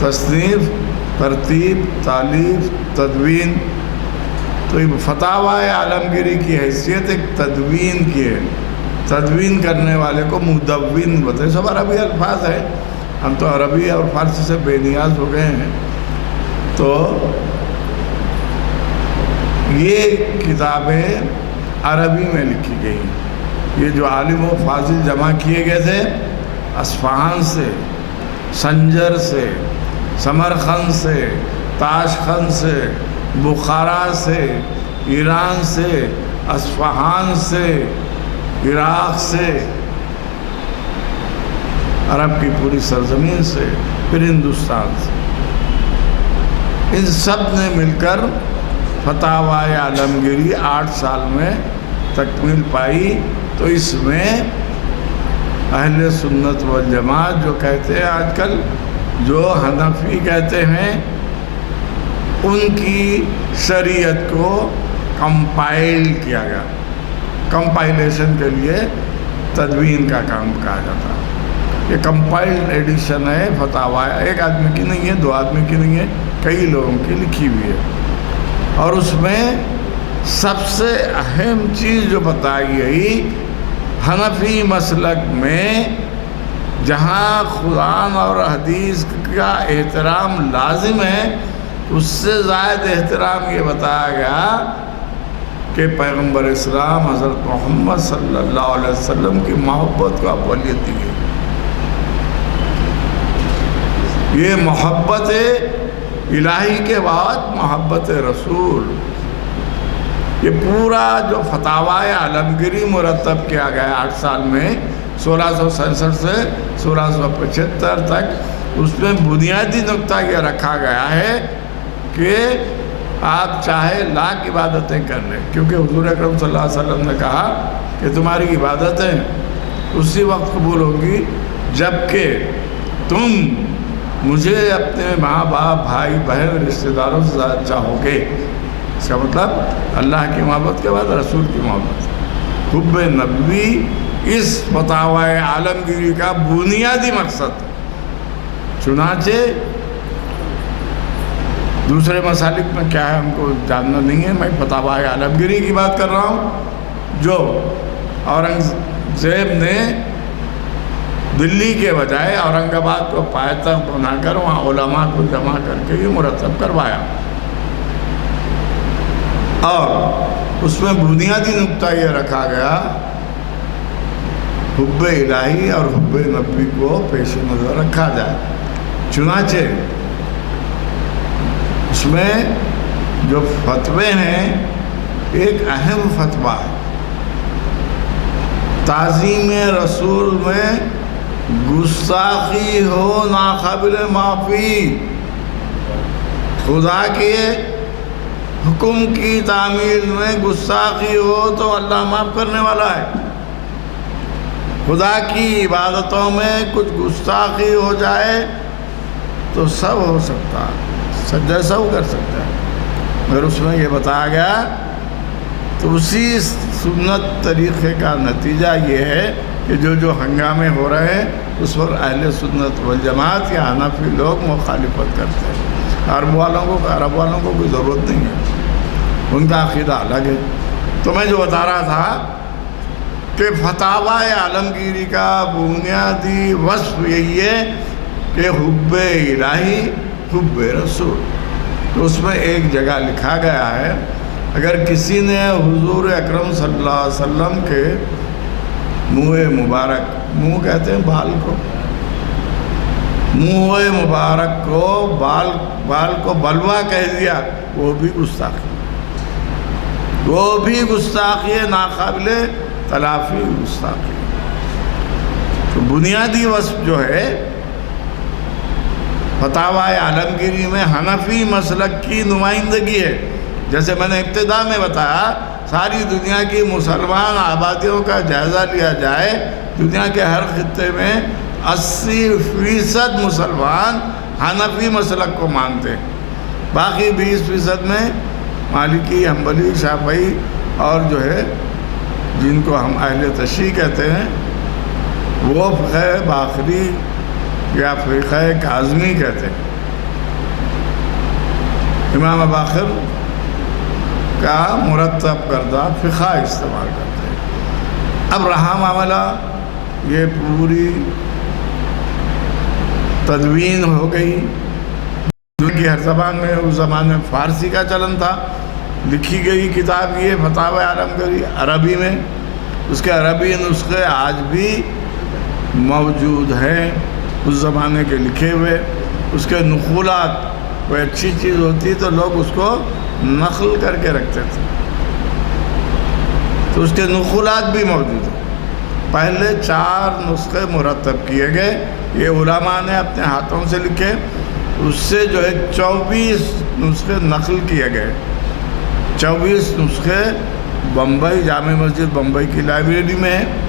تصنیف، ترتیب، تالیف، تدوین. تو یہ فتاوی عالمگیری کی حیثیت ایک تدوین کی ہے. تدوین کرنے والے کو مدون بولتے ہیں. سب عربی الفاظ ہیں، ہم تو عربی اور فارسی سے بے نیاز ہو گئے ہیں. تو یہ کتابیں عربی میں لکھی گئی. یہ جو عالم و فاضل جمع کیے گئے تھے اصفہان سے، سنجر سے، سمرقند سے، تاشقند سے، بخارا سے، ایران سے، اصفہان سے، عراق سے، عرب کی پوری سرزمین سے، پھر ہندوستان سے، ان سب نے مل کر فتاوی عالمگیری 8 سال میں تکمیل پائی. تو اس میں اہل سنت والجماعت جو کہتے ہیں آج کل، جو حنفی کہتے ہیں، ان کی شریعت کو کمپائل کیا گیا. کمپائلیشن کے لیے تدوین کا کام کہا جاتا ہے. یہ کمپائلڈ ایڈیشن ہے فتاوی. ایک آدمی کی نہیں ہے، 2 آدمی کی نہیں ہے، کئی لوگوں کی لکھی ہوئی ہے. اور اس میں سب سے اہم چیز جو بتائی گئی، حنفی مسلک میں جہاں قرآن اور حدیث کا احترام لازم ہے، اس سے زائد احترام یہ بتایا گیا کہ پیغمبر اسلام حضرت محمد صلی اللہ علیہ وسلم کی محبت کو اولویت دی گئی. یہ محبت الہی کے بعد محبت رسول. یہ پورا جو فتاوی عالمگیری مرتب کیا گیا 8 سال میں 1667 سے 1675 تک، اس میں بنیادی نقطہ یہ رکھا گیا ہے کہ آپ چاہے لاکھ عبادتیں کر لیں، کیونکہ حضور اکرم صلی اللہ علیہ وسلم نے کہا کہ تمہاری عبادتیں اسی وقت قبول ہوں گی جب کہ تم مجھے اپنے ماں باپ بھائی بہن رشتہ داروں سے زیادہ چاہو گے۔ اس کا مطلب اللہ کی محبت کے بعد رسول کی محبت، حب نبوی اس فتاوی عالمگیری کا بنیادی مقصد ہے۔ چنانچہ دوسرے مسالک میں کیا ہے ہم کو جاننا نہیں ہے، میں فتاوی عالمگیری کی بات کر رہا ہوں جو اورنگزیب نے دلی کے بجائے اورنگ آباد کو پائیتخت بنا کر وہاں علماء کو جمع کر کے یہ مرتب کروایا، اور اس میں بنیادی نقطہ یہ رکھا گیا حب الہی اور حب نبی کو پیش نظر رکھا جائے۔ چنانچہ اس میں جو فتوے ہیں، ایک اہم فتویٰ ہے تعظیم رسول میں گستاخی ہو ناقابل معافی، خدا کے حکم کی تعمیل میں گستاخی ہو تو اللہ معاف کرنے والا ہے۔ خدا کی عبادتوں میں کچھ گستاخی ہو جائے تو سب ہو سکتا ہے، سجدہ سب کر سکتا ہے، مگر اس میں یہ بتایا گیا تو اسی سنت طریقے کا نتیجہ یہ ہے کہ جو ہنگامے ہو رہے ہیں اس پر اہل سنت والجماعت یا حنفی لوگ مخالفت کرتے ہیں۔ عرب والوں کو کوئی ضرورت نہیں ہے، ان کا عقیدہ الگ ہے۔ تو میں جو بتا رہا تھا کہ فتاوی عالمگیری کا بنیادی وصف یہی ہے کہ حب الہی حب رسول۔ تو اس میں ایک جگہ لکھا گیا ہے اگر کسی نے حضور اکرم صلی اللہ علیہ وسلم کے منہ مبارک، منہ کہتے ہیں بال کو، منہ مبارک کو بال کو بلوا کہہ دیا، وہ بھی گستاخی ہے، ناقابل تلافی گستاخی۔ تو بنیادی وصف جو ہے فتاوی عالمگیری میں حنفی مسلک کی نمائندگی ہے۔ جیسے میں نے ابتدا میں بتایا، ساری دنیا کی مسلمان آبادیوں کا جائزہ لیا جائے، دنیا کے ہر خطے میں 80% مسلمان حنفی مسلک کو مانتے ہیں، باقی 20% میں مالکی، حنبلی، شافعی اور جو ہے جن کو ہم اہل تشیع کہتے ہیں وہ فقہ باقری یا فقہ کاظمی کہتے ہیں، امام باقر کا مرتب کردہ فقہ استعمال کرتے ہیں۔ اب رہا معاملہ یہ پوری تدوین ہو گئی، دنیا کی ہر زبان میں، اس زمانے میں فارسی کا چلن تھا، لکھی گئی کتاب یہ فتاوی عالمگیری عربی میں، اس کے عربی نسخے آج بھی موجود ہیں اس زمانے کے لکھے ہوئے۔ اس کے نقولات، کوئی اچھی چیز ہوتی تو لوگ اس کو نقل کر کے رکھتے تھے، تو اس کے نقولات بھی موجود ہیں۔ پہلے 4 نسخے مرتب کیے گئے، یہ علماء نے اپنے ہاتھوں سے لکھے، اس سے جو ہے 24 نسخے نقل کیے گئے۔ 24 نسخے بمبئی، جامع مسجد بمبئی کی لائبریری میں ہیں،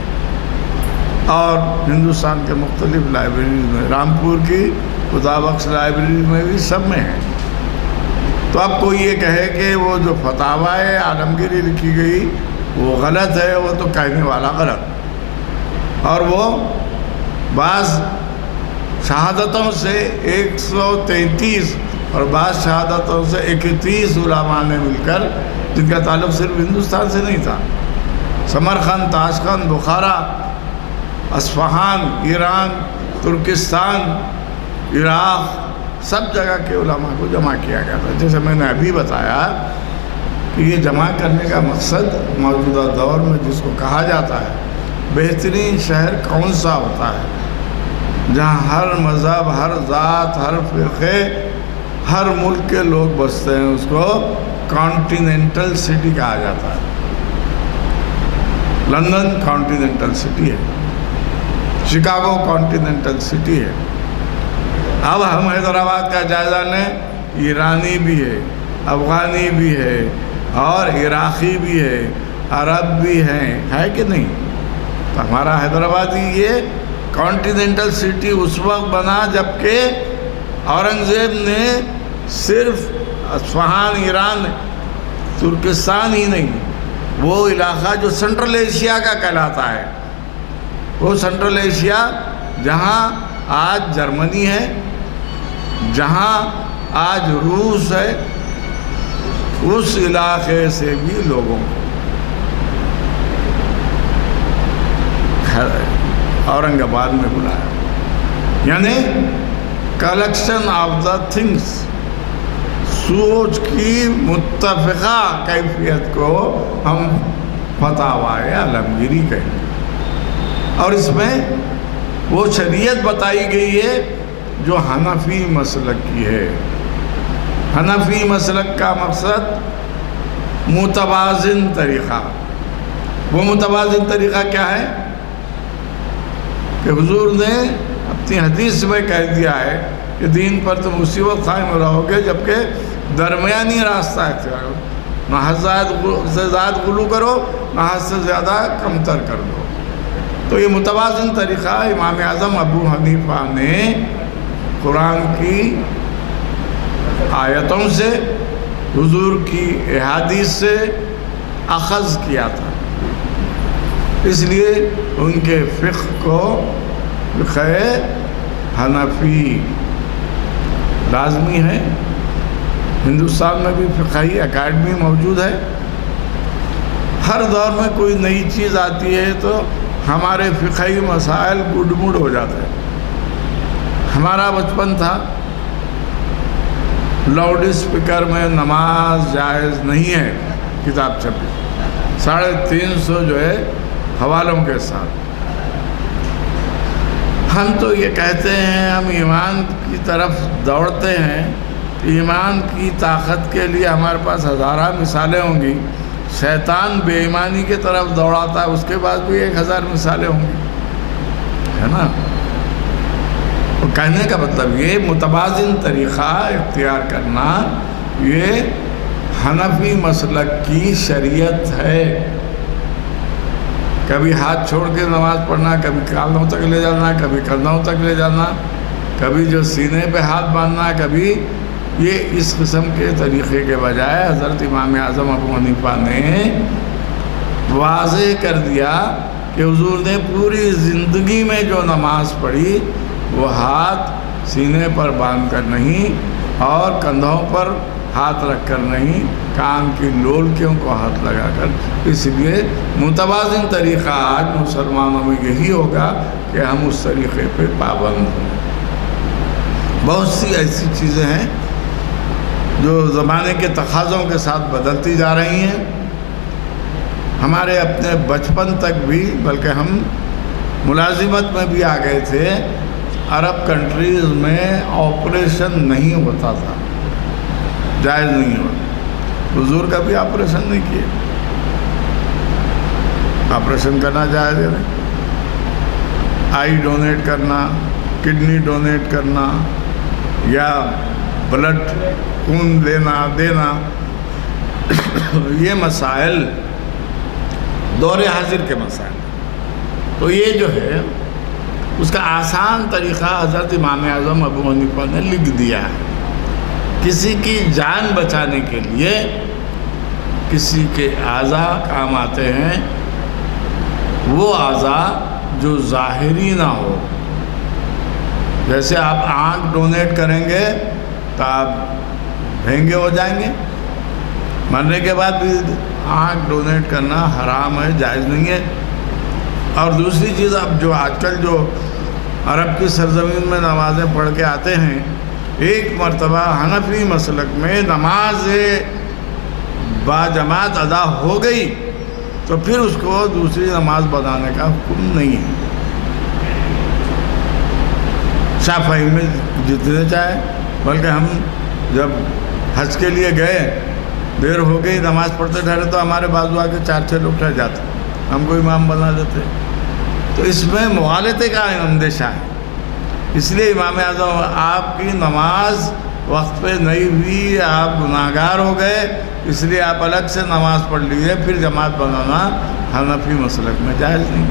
اور ہندوستان کے مختلف لائبریری میں، رامپور کی خدا بخش لائبریری میں بھی سب میں ہیں۔ تو اب کوئی یہ کہے کہ وہ جو فتاوی عالمگیری لکھی گئی وہ غلط ہے، وہ تو کہنے والا غلط، اور وہ بعض شہادتوں سے 133 اور بعض شہادتوں سے 31 علماء نے مل کر، جن کا تعلق صرف ہندوستان سے نہیں تھا، سمرقند، تاشقند، بخارا، اصفہان، ایران، ترکستان، عراق، سب جگہ کے علماء کو جمع کیا گیا تھا۔ جیسے میں نے ابھی بتایا کہ یہ جمع کرنے کا مقصد موجودہ دور میں جس کو کہا جاتا ہے بہترین شہر کون سا ہوتا ہے، جہاں ہر مذہب، ہر ذات، ہر فرقے، ہر ملک کے لوگ بستے ہیں، اس کو کانٹیننٹل سٹی کہا جاتا ہے. لندن کانٹیننٹل سٹی ہے, شکاگو کانٹیننٹل سٹی ہے. اب ہم حیدرآباد کا جائزہ لیں, ایرانی بھی ہے, افغانی بھی ہے, اور عراقی بھی ہے, عرب بھی ہیں, ہے کہ نہیں؟ تو ہمارا حیدرآباد یہ کانٹیننٹل سٹی اس وقت بنا جبکہ اورنگزیب نے صرف اصفہان, ایران, ترکستان ہی نہیں, وہ علاقہ جو سنٹرل ایشیا کا کہلاتا ہے, وہ سنٹرل ایشیا جہاں آج جرمنی ہے, جہاں آج روس ہے, اس علاقے سے بھی لوگوں کو اورنگ آباد میں بلایا. یعنی کلیکشن آف دا تھنگس, سوچ کی متفقہ کیفیت کو ہم فتاوی عالمگیری کہیں گے. اور اس میں وہ شریعت بتائی گئی ہے جو حنفی مسلک کی ہے. حنفی مسلک کا مقصد متوازن طریقہ. وہ متوازن طریقہ کیا ہے کہ حضور نے اپنی حدیث میں کہہ دیا ہے کہ دین پر تم اسی وقت قائم رہو گے جبکہ درمیانی راستہ اختیار کرو, نہ حد سے زیادہ غلو کرو, نہ حد سے زیادہ کمتر کر دو. تو یہ متوازن طریقہ امام اعظم ابو حنیفہ نے قرآن کی آیتوں سے, حضور کی احادیث سے اخذ کیا تھا. اس لیے ان کے فقہ کو فقہ حنفی لازمی ہے. ہندوستان میں بھی فقہی اکیڈمی موجود ہے. ہر دور میں کوئی نئی چیز آتی ہے تو ہمارے فقہی مسائل گڈمڈ ہو جاتے ہیں. ہمارا بچپن تھا لاؤڈ اسپیکر میں نماز جائز نہیں ہے, کتاب چھپی 350 جو ہے حوالوں کے ساتھ. ہم تو یہ کہتے ہیں ہم ایمان کی طرف دوڑتے ہیں. ایمان کی طاقت کے لیے ہمارے پاس ہزارہ مثالیں ہوں گی. شیطان بے ایمانی کی طرف دوڑاتا ہے, اس کے بعد بھی 1000 مثالیں ہوں گی, ہے نا. تو کہنے کا مطلب یہ متوازن طریقہ اختیار کرنا یہ حنفی مسلک کی شریعت ہے. کبھی ہاتھ چھوڑ کے نماز پڑھنا, کبھی کانوں تک لے جانا, کبھی کندھوں تک لے جانا, کبھی جو سینے پہ ہاتھ باندھنا, کبھی یہ اس قسم کے طریقے کے بجائے حضرت امام اعظم ابو حنیفہ نے واضح کر دیا کہ حضور نے پوری زندگی میں جو نماز پڑھی وہ ہاتھ سینے پر باندھ کر نہیں, اور کندھوں پر ہاتھ رکھ کر نہیں, کان کی لولکیوں کو ہاتھ لگا کر. اس لیے متوازن طریقہ آج مسلمانوں میں یہی ہوگا کہ ہم اس طریقے پہ پابند ہوں. بہت سی ایسی چیزیں ہیں جو زمانے کے تقاضوں کے ساتھ بدلتی جا رہی ہیں. ہمارے اپنے بچپن تک بھی, بلکہ ہم ملازمت میں بھی آ گئے تھے, عرب کنٹریز میں آپریشن نہیں ہوتا تھا, جائز نہیں ہوتا. حضور کا بھی آپریشن نہیں کیے. آپریشن کرنا جائز ہے, آئی ڈونیٹ کرنا, کڈنی ڈونیٹ کرنا, یا بلڈ خون دینا یہ مسائل دور حاضر کے مسائل. تو یہ جو ہے اس کا آسان طریقہ حضرت امام اعظم ابو حنیفہ نے لکھ دیا ہے. کسی کی جان بچانے کے لیے کسی کے اعضاء کام آتے ہیں, وہ اعضاء جو ظاہری نہ ہو. جیسے آپ آنکھ ڈونیٹ کریں گے تو آپ بھینگے ہو جائیں گے, مرنے کے بعد بھی آنکھ ڈونیٹ کرنا حرام ہے, جائز نہیں ہے. اور دوسری چیز, اب جو آج کل جو عرب کی سرزمین میں نمازیں پڑھ کے آتے ہیں, ایک مرتبہ حنفی مسلک میں نماز باجماعت ادا ہو گئی تو پھر اس کو دوسری نماز بنانے کا حکم نہیں ہے. شافعی میں جتنے چاہے, بلکہ ہم جب حج کے لیے گئے دیر ہو گئی نماز پڑھتے ٹھہرے تو ہمارے بازو آ کے 4-6 لوگ ٹھہر جاتے، ہم کو امام بنا دیتے. تو اس میں مغالطے کا اندیشہ ہے. اس لیے امام اعظم آپ کی نماز وقت پہ نہیں ہوئی، آپ گناہگار ہو گئے، اس لیے آپ الگ سے نماز پڑھ لیجیے. پھر جماعت بنانا حنفی مسلک میں جائز نہیں،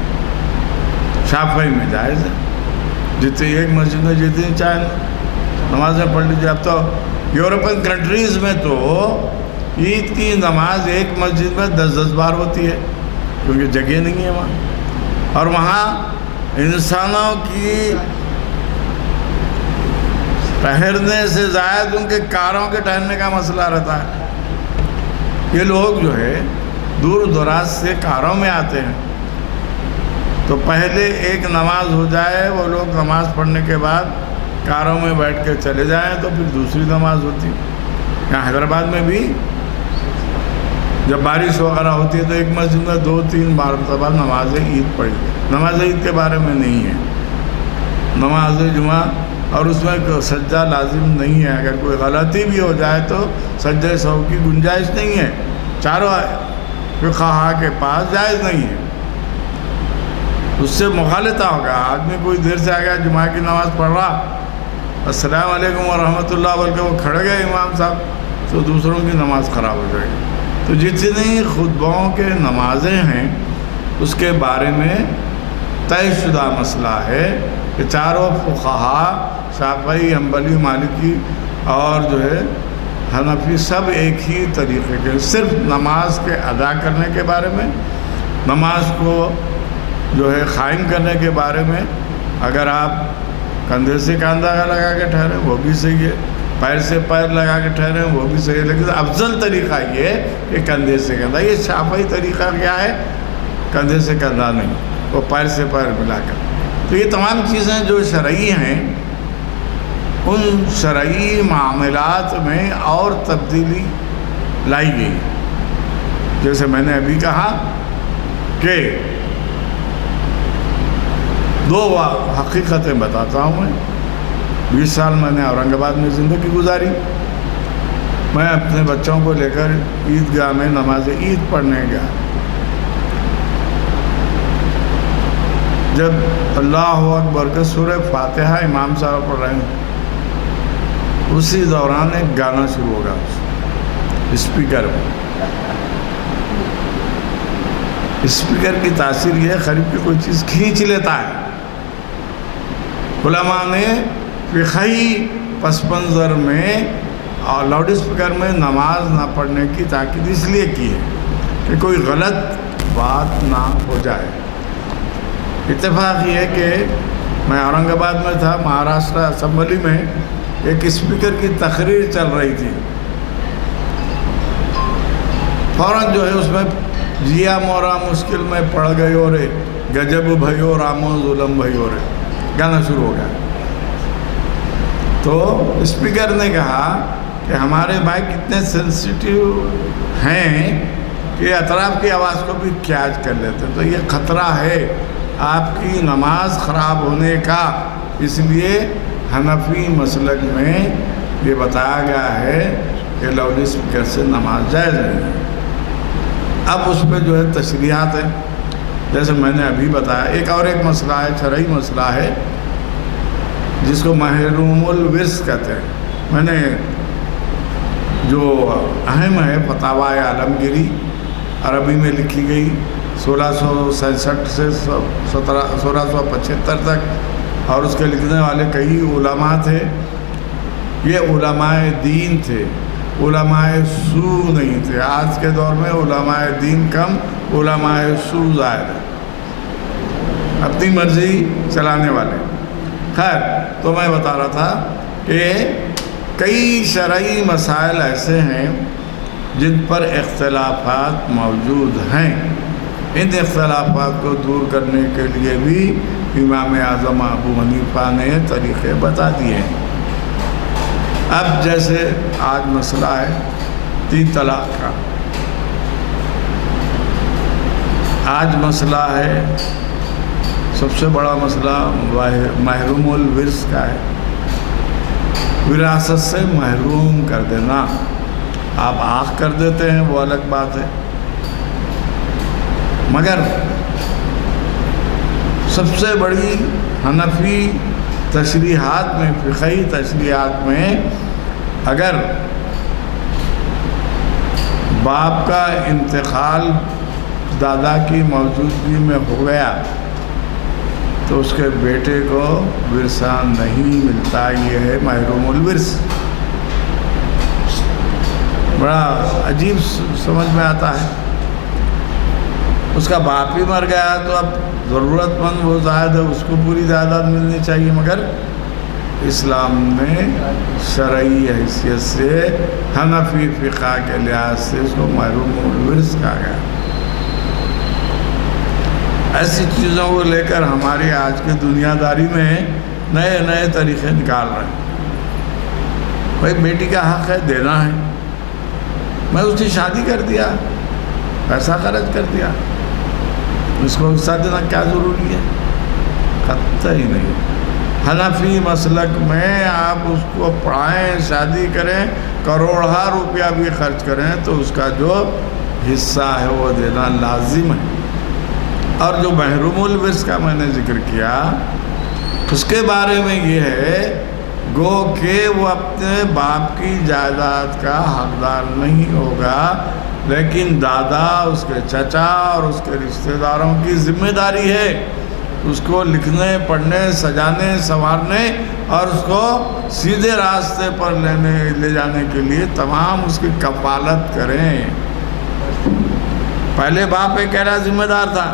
شافعی میں جائز ہے. جتنی ایک مسجد میں جتنی چاہے نمازیں پڑھ لیجیے. اب تو یورپین کنٹریز میں تو عید کی نماز ایک مسجد میں 10-10 بار ہوتی ہے، کیونکہ جگہ نہیں ہے وہاں. اور وہاں انسانوں کی ٹھہرنے سے زائد ان کے کاروں کے ٹھہرنے کا مسئلہ رہتا ہے. یہ لوگ جو ہے دور دراز سے کاروں میں آتے ہیں، تو پہلے ایک نماز ہو جائے، وہ لوگ نماز پڑھنے کے بعد کاروں میں بیٹھ کے چلے جائیں تو پھر دوسری نماز ہوتی. یہاں حیدرآباد میں بھی جب بارش وغیرہ ہوتی ہے تو ایک مسجد میں 2-3 مرتبہ نماز عید پڑھی. نماز عید کے بارے میں نہیں ہے، نماز جمعہ، اور اس میں سجدہ لازم نہیں ہے. اگر کوئی غلطی بھی ہو جائے تو سجدہ سہو کی گنجائش نہیں ہے. چاروں فقہا کے پاس جائز نہیں ہے. اس سے مغالطہ ہوگا. آدمی کوئی دیر سے آ گیا، جمعہ کی نماز پڑھ رہا، السلام علیکم ورحمۃ اللہ بول کے وہ کھڑ گئے امام صاحب، تو دوسروں کی نماز خراب ہو جائے گی. تو جتنی خطبوں کے نمازیں ہیں اس کے بارے میں طے شدہ مسئلہ ہے کہ چاروں فقہا، شافعی، حنبلی، مالکی اور جو ہے حنفی، سب ایک ہی طریقے کے. صرف نماز کے ادا کرنے کے بارے میں، نماز کو جو ہے قائم کرنے کے بارے میں، اگر آپ کندھے سے کاندھا لگا کے ٹھہریں وہ بھی صحیح ہے، پیر سے پیر لگا کے ٹھہریں وہ بھی صحیح ہے، لیکن افضل طریقہ یہ ہے کہ کندھے سے کندھا. یہ شافعی طریقہ کیا ہے؟ کندھے سے کندھا نہیں، وہ پیر سے پیر ملا کر. تو یہ تمام چیزیں جو شرعی ہیں، ان شرعی معاملات میں اور تبدیلی لائی گئی. جیسے میں نے ابھی کہا کہ 2 حقیقتیں بتاتا ہوں. میں 20 سال میں نے اورنگ آباد میں زندگی گزاری. میں اپنے بچوں کو لے کر عیدگاہ میں نماز عید پڑھنے گیا. جب اللہ اکبر کے سورہ فاتحہ امام صاحب پڑھ رہے ہیں، اسی دوران ایک گانا شروع ہوگا اسپیکر میں. اسپیکر کی تاثیر یہ ہے، قریب کی کوئی چیز کھینچ لیتا ہے. علماء نے فقہی پس منظر میں اور لاؤڈ اسپیکر میں نماز نہ پڑھنے کی تاکید اس لیے کی ہے کہ کوئی غلط بات نہ ہو جائے. اتفاق یہ ہے کہ میں اورنگ آباد میں تھا، مہاراشٹر اسمبلی میں ایک اسپیکر کی تقریر چل رہی تھی. فوراً جو ہے اس میں جیا مورا مشکل میں پڑ گئی اور گجب بھائیو رامو ظلم بھائیو رے گانا شروع ہو گیا. تو اسپیکر نے کہا کہ ہمارے مائک اتنے سینسیٹیو ہیں کہ اطراف کی آواز کو بھی کیچ کر لیتے ہیں، تو یہ خطرہ ہے آپ کی نماز خراب ہونے کا. اس لیے حنفی مسلک میں یہ بتایا گیا ہے کہ لاؤڈ اسپیکر سے نماز جائز نہیں ہے. اب اس پہ جو ہے تشریحات ہیں، جیسے میں نے ابھی بتایا. ایک مسئلہ ہے، شرعی مسئلہ ہے، جس کو محروم الورث کہتے ہیں. میں نے جو اہم ہے فتاوی عالمگیری عربی میں لکھی گئی 1667 سے 1675 تک، اور اس کے لکھنے والے کئی علماء تھے. یہ علماء دین تھے، علماء سو نہیں تھے. آج کے دور میں علماء دین کم، علماء سو زائد، اپنی مرضی چلانے والے. خیر، تو میں بتا رہا تھا کہ کئی شرعی مسائل ایسے ہیں جن پر اختلافات موجود ہیں. ان اختلافات کو دور کرنے کے لیے بھی امام اعظم ابو حنیفہ نے طریقے بتا دیے ہیں. اب جیسے آج مسئلہ ہے 3 طلاق کا. آج مسئلہ ہے، سب سے بڑا مسئلہ محروم الورث کا ہے، وراثت سے محروم کر دینا. آپ آنکھ کر دیتے ہیں وہ الگ بات ہے، مگر سب سے بڑی حنفی تشریحات میں، فقہی تشریحات میں، اگر باپ کا انتقال دادا کی موجودگی میں ہو گیا تو اس کے بیٹے کو ورثہ نہیں ملتا، یہ ہے محروم الورث۔ بڑا عجیب سمجھ میں آتا ہے، اس کا باپ ہی مر گیا تو اب ضرورت مند وہ زائد ہے، اس کو پوری جائیداد ملنی چاہیے، مگر اسلام نے شرعی حیثیت سے حنفی فقہ کے لحاظ سے اس کو محروم الورث کہا گیا۔ ایسی چیزوں کو لے کر ہماری آج کی دنیا داری میں نئے نئے طریقے نکال رہے ہیں۔ بھائی بیٹی کا حق ہے، دینا ہے، میں اس کی شادی کر دیا، پیسہ خرچ کر دیا، اس کو حصہ دینا کیا ضروری ہے؟ قطعی نہیں۔ حنفی مسلک میں آپ اس کو پڑھائیں، شادی کریں، کروڑہ روپیہ بھی خرچ کریں تو اس کا جو حصہ ہے وہ دینا لازم ہے۔ اور جو محروم الورث کا میں نے ذکر کیا، اس کے بارے میں یہ ہے گو کہ وہ اپنے باپ کی جائیداد کا حقدار نہیں ہوگا، لیکن دادا، اس کے چچا اور اس کے رشتہ داروں کی ذمہ داری ہے اس کو لکھنے، پڑھنے، سجانے، سنوارنے اور اس کو سیدھے راستے پر لے جانے کے لیے تمام اس کی کفالت کریں۔ پہلے باپ ایک اکیلا ذمہ دار تھا،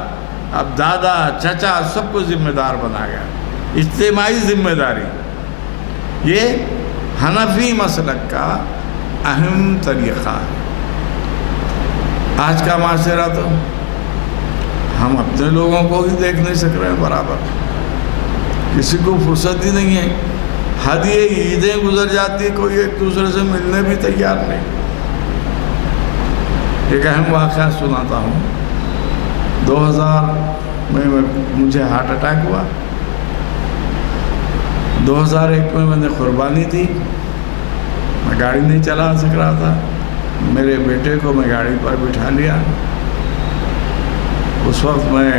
اب دادا، چچا سب کو ذمہ دار بنا گیا، اجتماعی ذمہ داری۔ یہ حنفی مسلک کا اہم طریقہ ہے۔ آج کا معاشرہ تو ہم اپنے لوگوں کو ہی دیکھ نہیں سک رہے ہیں برابر، کسی کو فرصت ہی نہیں ہے، ہدیے عیدیں گزر جاتی، کوئی ایک دوسرے سے ملنے بھی تیار نہیں۔ ایک اہم واقعہ سناتا ہوں۔ 2000 میں مجھے ہارٹ اٹیک ہوا، 2001 میں نے قربانی دی، میں گاڑی نہیں چلا سک رہا تھا، میرے بیٹے کو میں گاڑی پر بٹھا لیا۔ اس وقت میں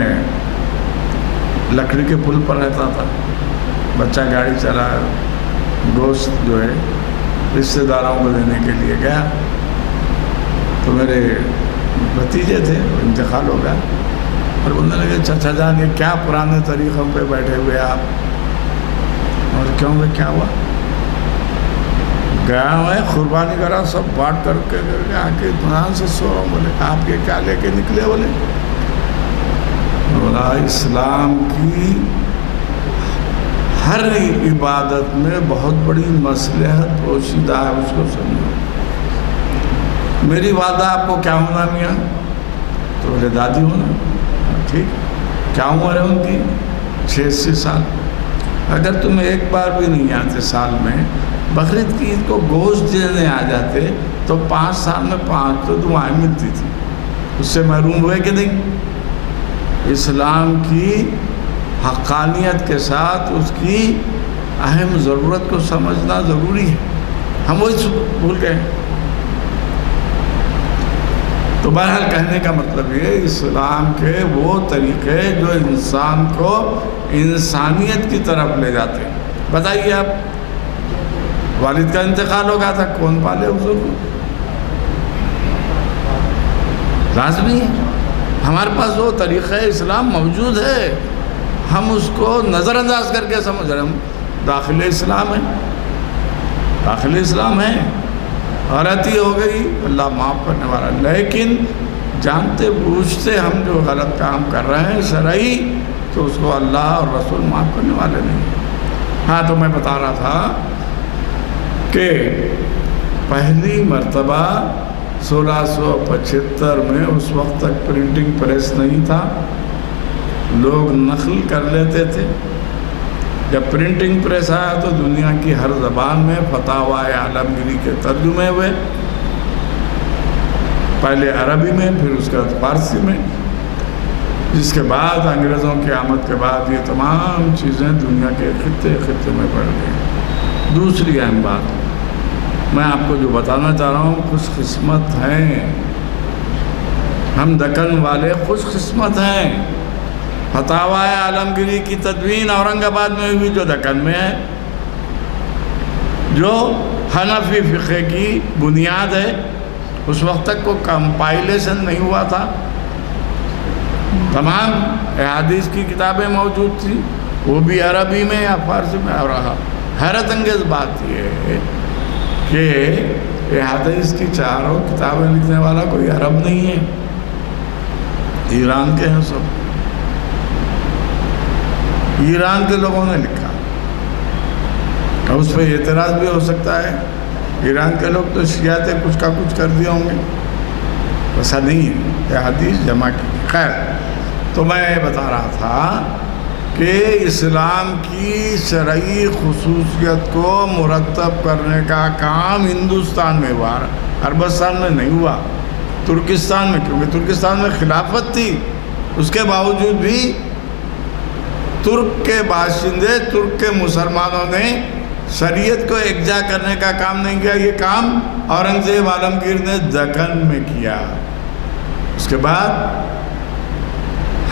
لکڑی کے پل پر رہتا تھا، بچہ گاڑی چلا، گوشت جو ہے رشتہ داروں کو دینے کے لیے گیا تو میرے بھتیجے تھے، انتقال ہو گیا، اور بولنے لگے چچا جان یہ کیا پرانے طریقوں پہ بیٹھے ہوئے آپ، اور کیوں میں کیا ہوا؟ گیا میں قربانی کرا، سب بانٹ کر کے آ کے اطمینان سے سو رہا ہوں۔ بولے آپ یہ کیا لے کے نکلے؟ بولا اسلام کی ہر عبادت میں بہت بڑی مصلحت پوشیدہ ہے، اس کو سمجھو۔ میری والدہ آپ کو کیا ہونا میاں؟ تو بولے دادی ہونا۔ ٹھیک، کیا عمر ہے ان کی؟ 86 سال۔ اگر تم ایک بار بھی نہیں آتے سال میں، بقرعید کی عید کو گوشت دینے آ جاتے تو 5 سال میں 5 تو دعائیں ملتی تھی، اس سے محروم ہوئے کہ نہیں؟ اسلام کی حقانیت کے ساتھ اس کی اہم ضرورت کو سمجھنا ضروری ہے، ہم وہی بھول گئے۔ تو بہرحال کہنے کا مطلب یہ اسلام کے وہ طریقے جو انسان کو انسانیت کی طرف لے جاتے ہیں۔ بتائیے آپ، والد کا انتقال ہو گیا تھا، کون پالے حضور کو؟ لازمی ہے، ہمارے پاس وہ طریقہ اسلام موجود ہے، ہم اس کو نظر انداز کر کے سمجھ رہے ہیں۔ ہم داخل اسلام ہے، داخل اسلام ہے، غلطی ہو گئی اللہ معاف کرنے والا، لیکن جانتے بوجھتے ہم جو غلط کام کر رہے ہیں شرعی، تو اس کو اللہ اور رسول معاف کرنے والے نہیں۔ ہاں تو میں بتا رہا تھا کہ پہلی مرتبہ 1675 میں، اس وقت تک پرنٹنگ پریس نہیں تھا، لوگ نقل کر لیتے تھے۔ جب پرنٹنگ پریس آیا تو دنیا کی ہر زبان میں فتاوی عالمگیری کے ترجمے ہوئے، پہلے عربی میں، پھر اس کے بعد فارسی میں، جس کے بعد انگریزوں کی آمد کے بعد یہ تمام چیزیں دنیا کے خطے خطے میں بڑھ گئیں۔ دوسری اہم بات، میں آپ کو جو بتانا چاہ رہا ہوں خوش قسمت ہیں ہم دکن والے، خوش قسمت ہیں۔ فتاوی عالمگیری کی تدوین اورنگ آباد میں ہوئی جو دکن میں ہے، جو حنفی فقہ کی بنیاد ہے۔ اس وقت تک کوئی کمپائلیشن نہیں ہوا تھا، تمام احادیث کی کتابیں موجود تھیں، وہ بھی عربی میں یا فارسی میں ہو رہا۔ حیرت انگیز بات یہ ہے کہ احادیث کی چاروں کتابیں لکھنے والا کوئی عرب نہیں ہے، ایران کے ہیں سب، ایران کے لوگوں نے لکھا۔ اب اس پہ اعتراض بھی ہو سکتا ہے، ایران کے لوگ تو شیعہ تھے، کچھ کا کچھ کر دیا ہوں گے، ایسا نہیں ہے، یہ حدیث جمع کی۔ خیر، تو میں یہ بتا رہا تھا کہ اسلام کی شرعی خصوصیت کو مرتب کرنے کا کام ہندوستان میں ہوا، عربستان میں نہیں ہوا، ترکستان میں، کیونکہ ترکستان میں خلافت تھی، اس کے باوجود بھی ترک کے باشندے، ترک کے مسلمانوں نے شریعت کو یکجا کرنے کا کام نہیں کیا۔ یہ کام اورنگزیب عالمگیر نے دکن میں کیا۔ اس کے بعد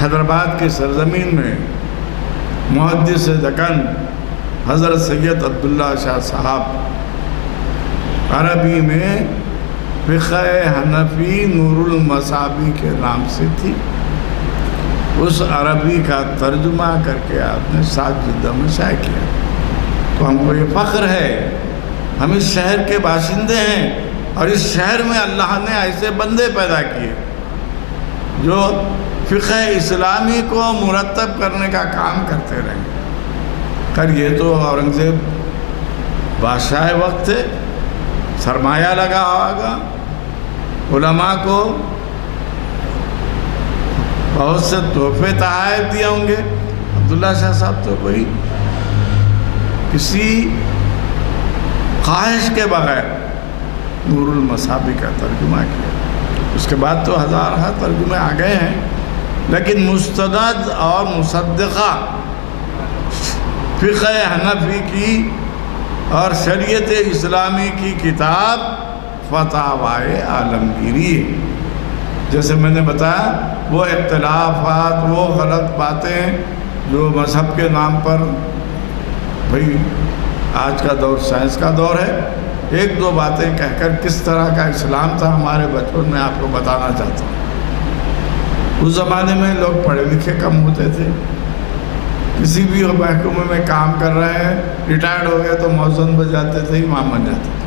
حیدرآباد کی سرزمین میں محدث دکن حضرت سید عبداللہ شاہ صاحب عربی میں فقہ حنفی نور المصابی کے نام سے تھی، اس عربی کا ترجمہ کر کے آپ نے 7 جلدوں میں شائع کیا۔ تو ہم کو یہ فخر ہے، ہم اس شہر کے باشندے ہیں، اور اس شہر میں اللہ نے ایسے بندے پیدا کیے جو فقہ اسلامی کو مرتب کرنے کا کام کرتے رہے۔ خیر، یہ تو اورنگزیب بادشاہ وقت تھے، سرمایہ لگا ہوگا، علماء کو بہت سے تحفے تحائف دیے ہوں گے۔ عبداللہ شاہ صاحب تو کوئی کسی خواہش کے بغیر نور المصابی کا ترجمہ کیا۔ اس کے بعد تو ہزارہ ترجمے آ گئے ہیں، لیکن مستند اور مصدقہ فقہ حنفی کی اور شریعت اسلامی کی کتاب فتاوی عالمگیری ہے۔ جیسے میں نے بتایا، وہ اختلافات، وہ غلط باتیں جو مذہب کے نام پر، بھئی آج کا دور سائنس کا دور ہے، ایک دو باتیں کہہ کر کس طرح کا اسلام تھا ہمارے بچپن میں آپ کو بتانا چاہتا ہوں۔ اس زمانے میں لوگ پڑھے لکھے کم ہوتے تھے، کسی بھی محکمے میں کام کر رہے ہیں، ریٹائرڈ ہو گئے تو مؤذن بجاتے تھے، امام بن جاتے تھے۔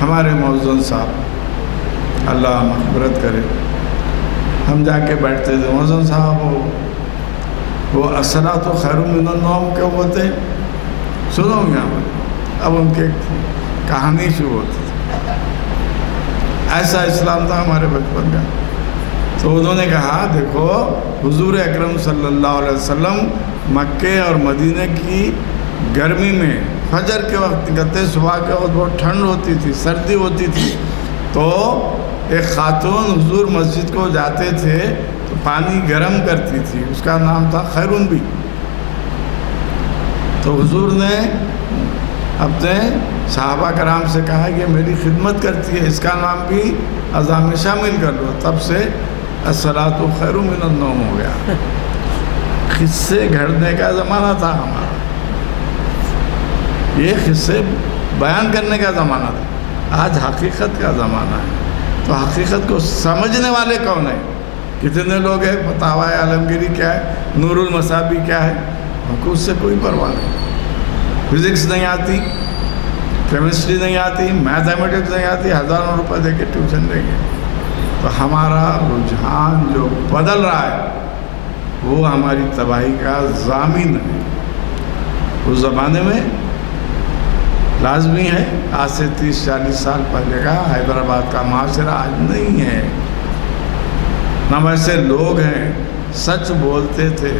ہمارے مؤذن صاحب، اللہ مغفرت کرے، ہم جا کے بیٹھتے تھے، مؤذن صاحب وہ الصلاۃ خیر من النوم کے ہوتے، سنو گے اب ان کے کہانی شروع ہوتی تھی۔ ایسا اسلام تھا ہمارے بچپن کا۔ تو انہوں نے کہا، دیکھو حضور اکرم صلی اللہ علیہ وسلم مکے اور مدینہ کی گرمی میں فجر کے وقت نکلتے، صبح کے وقت بہت ٹھنڈ ہوتی تھی، سردی ہوتی تھی، تو ایک خاتون حضور مسجد کو جاتے تھے تو پانی گرم کرتی تھی، اس کا نام تھا خیرون بھی۔ تو حضور نے اپنے صحابہ کرام سے کہا کہ میری خدمت کرتی ہے، اس کا نام بھی اذان میں شامل کر لو۔ تب سے الصلاۃ خیر من النوم ہو گیا۔ قصے گھڑنے کا زمانہ تھا ہمارا، یہ قصے بیان کرنے کا زمانہ تھا، آج حقیقت کا زمانہ ہے۔ تو حقیقت کو سمجھنے والے کون ہیں؟ کتنے لوگ ہیں؟ فتاوی عالمگیری کیا ہے، نور المصابی کیا ہے، ہم کو اس سے کوئی پرواہ نہیں۔ فزکس نہیں آتی، کیمسٹری نہیں آتی، میتھمیٹکس نہیں آتی، ہزاروں روپے دے کے ٹیوشن دیں گے۔ تو ہمارا رجحان جو بدل رہا ہے وہ ہماری تباہی کا ضامن ہے۔ اس زمانے میں لازمی ہے، آج سے 30-40 سال پہلے کا حیدرآباد کا معاشرہ آج نہیں ہے، نہ ویسے لوگ ہیں، سچ بولتے تھے،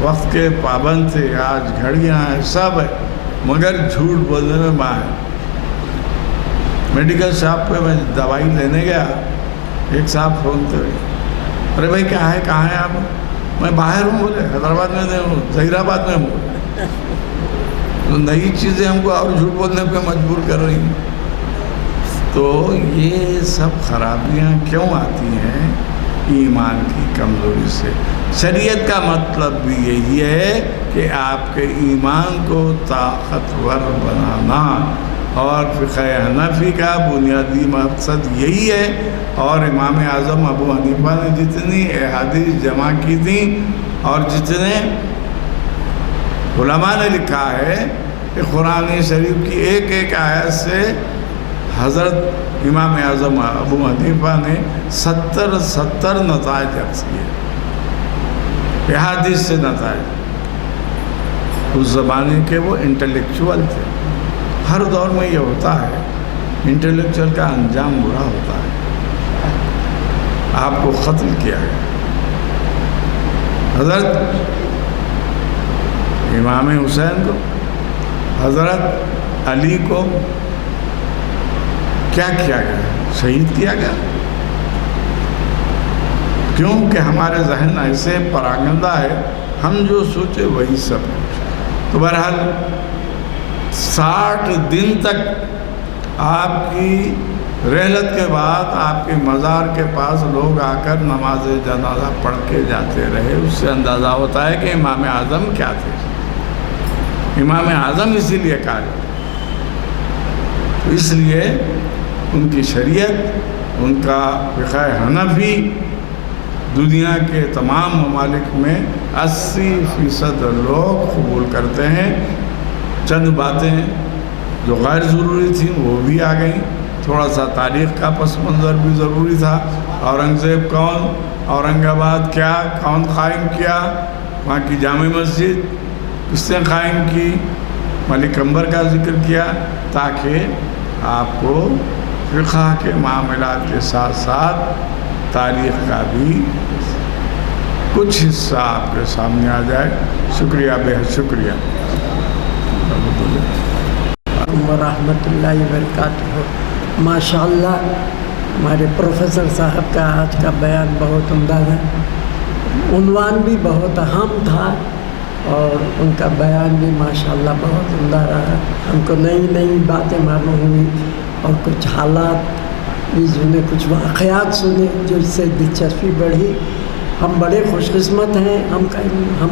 وقت کے پابند تھے، آج گھڑیاں ہیں، سب ہے، مگر جھوٹ بولنے میں ماہر۔ میڈیکل شاپ پہ میں دوائی لینے گیا، ایک صاحب فون کرے، ارے بھائی کیا ہے، کہاں ہیں آپ؟ میں باہر ہوں، بولے حیدرآباد میں نہیں ہوں، ظہیر آباد میں ہوں۔ تو نئی چیزیں ہم کو اور جھوٹ بولنے پہ مجبور کر رہی ہیں۔ تو یہ سب خرابیاں کیوں آتی ہیں؟ ایمان کی کمزوری سے۔ شریعت کا مطلب بھی یہی ہے کہ آپ کے ایمان کو طاقتور بنانا، اور فقہ حنفی کا بنیادی مقصد یہی ہے۔ اور امام اعظم ابو حنیفہ نے جتنی احادیث جمع کی تھیں اور جتنے علماء نے لکھا ہے کہ قرآن شریف کی ایک ایک آیت سے حضرت امام اعظم ابو حنیفہ نے 70 نتائج اخذ کیے، احادیث سے نتائج۔ اس زمانے کے وہ انٹلیکچوئل تھے۔ ہر دور میں یہ ہوتا ہے، انٹلیکچوئل کا انجام برا ہوتا ہے۔ آپ کو قتل کیا گیا، حضرت امام حسین کو، حضرت علی کو کیا کیا گیا؟ شہید کیا گیا۔ کیوں کہ ہمارے ذہن ایسے پراگندہ ہے، ہم جو سوچے وہی سب کچھ۔ تو بہرحال 60 دن تک آپ کی رحلت کے بعد آپ کے مزار کے پاس لوگ آ کر نماز جنازہ پڑھ کے جاتے رہے۔ اس سے اندازہ ہوتا ہے کہ امام اعظم کیا تھے۔ امام اعظم اسی لیے کہا گیا۔ اس لیے ان کی شریعت، ان کا فقہ حنفی دنیا کے تمام ممالک میں 80% لوگ قبول کرتے ہیں۔ چند باتیں جو غیر ضروری تھیں وہ بھی آ گئیں، تھوڑا سا تاریخ کا پس منظر بھی ضروری تھا۔ اورنگزیب کون، اورنگ آباد کیا، کون قائم کیا، وہاں کی جامع مسجد کس نے قائم کی، ملک امبر کا ذکر کیا، تاکہ آپ کو فقہ کے معاملات کے ساتھ ساتھ تاریخ کا بھی کچھ حصہ آپ کے سامنے آ جائے۔ شکریہ، بے حد شکریہ ورحمۃ اللہ وبرکاتہ۔ ماشاءاللہ ہمارے پروفیسر صاحب کا آج کا بیان بہت عمدہ ہے، عنوان بھی بہت اہم تھا اور ان کا بیان بھی ماشاءاللہ بہت عمدہ رہا۔ ہم کو نئی نئی باتیں معلوم ہوئی اور کچھ حالات بھی سنے، کچھ واقعات سنے جو اس سے دلچسپی بڑھی۔ ہم بڑے خوش قسمت ہیں، ہم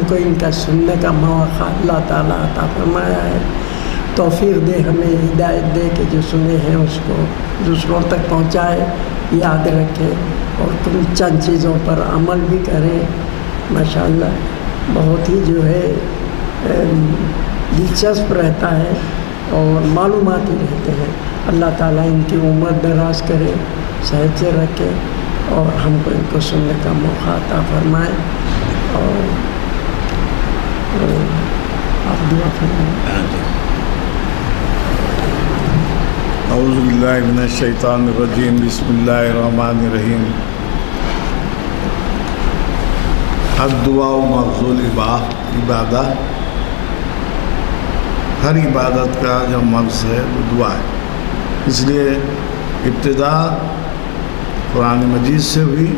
کو ان کا سننے کا موقع اللہ تعالیٰ عطا فرمایا ہے۔ توفیق دے، ہمیں ہدایت دے کہ جو سنے ہیں اس کو دوسروں تک پہنچائے، یاد رکھے اور چند چیزوں پر عمل بھی کریں۔ ماشاءاللہ بہت ہی جو ہے دلچسپ رہتا ہے اور معلوماتی رہتے ہیں۔ اللہ تعالیٰ ان کی عمر دراز کرے، صحت سے رکھے اور ہم کو ان کو سننے کا موقع عطا فرمائے۔ اور آپ دعا فرمائیں۔ اعوذ باللہ من الشیطان الرجیم، بسم اللہ الرحمن الرحیم۔ الدعاء مغزول عبادہ، ہر عبادت کا جو مغز ہے وہ دعا ہے۔ اس لیے ابتدا قرآن مجید سے ہوئی،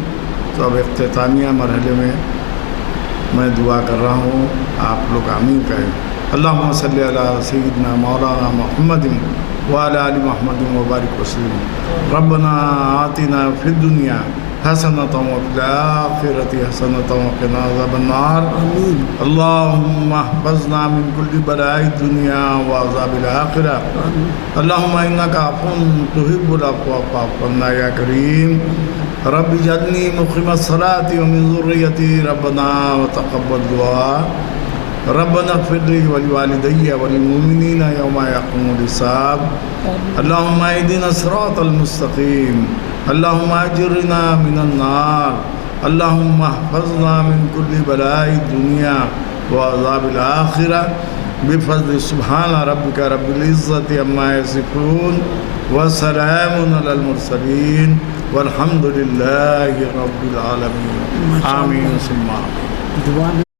تو اب اختتامیہ مرحلے میں دعا کر رہا ہوں، آپ لوگ آمین کہیں۔ اللہم صلی علی سیدنا مولانا محمد وعلی آل محمد وبارک وسلم۔ ربنا آتنا فی الدنیا حسنۃ وفی الآخرۃ حسنۃ وقنا عذاب النار۔ اللہم احفظنا من کل بلاء الدنیا وعذاب الآخرہ۔ اللہم انک عفو تحب العفو فاعف عنا یا کریم۔ رب اجعلنی مقیم الصلاۃ ومن ذریتی، ربنا وتقبل دعا۔ ربنا اغفر لي ولوالدي وللمؤمنين يوم يقوم الحساب۔ اللهم اهدنا الصراط المستقيم، اللهم اجرنا من النار، اللهم احفظنا من كل بلاء الدنيا وعذاب الآخرة بفضل سبحان ربك رب العزة عما يصفون وسلام على المرسلين والحمد لله رب العالمين۔ آمين ثم آمين۔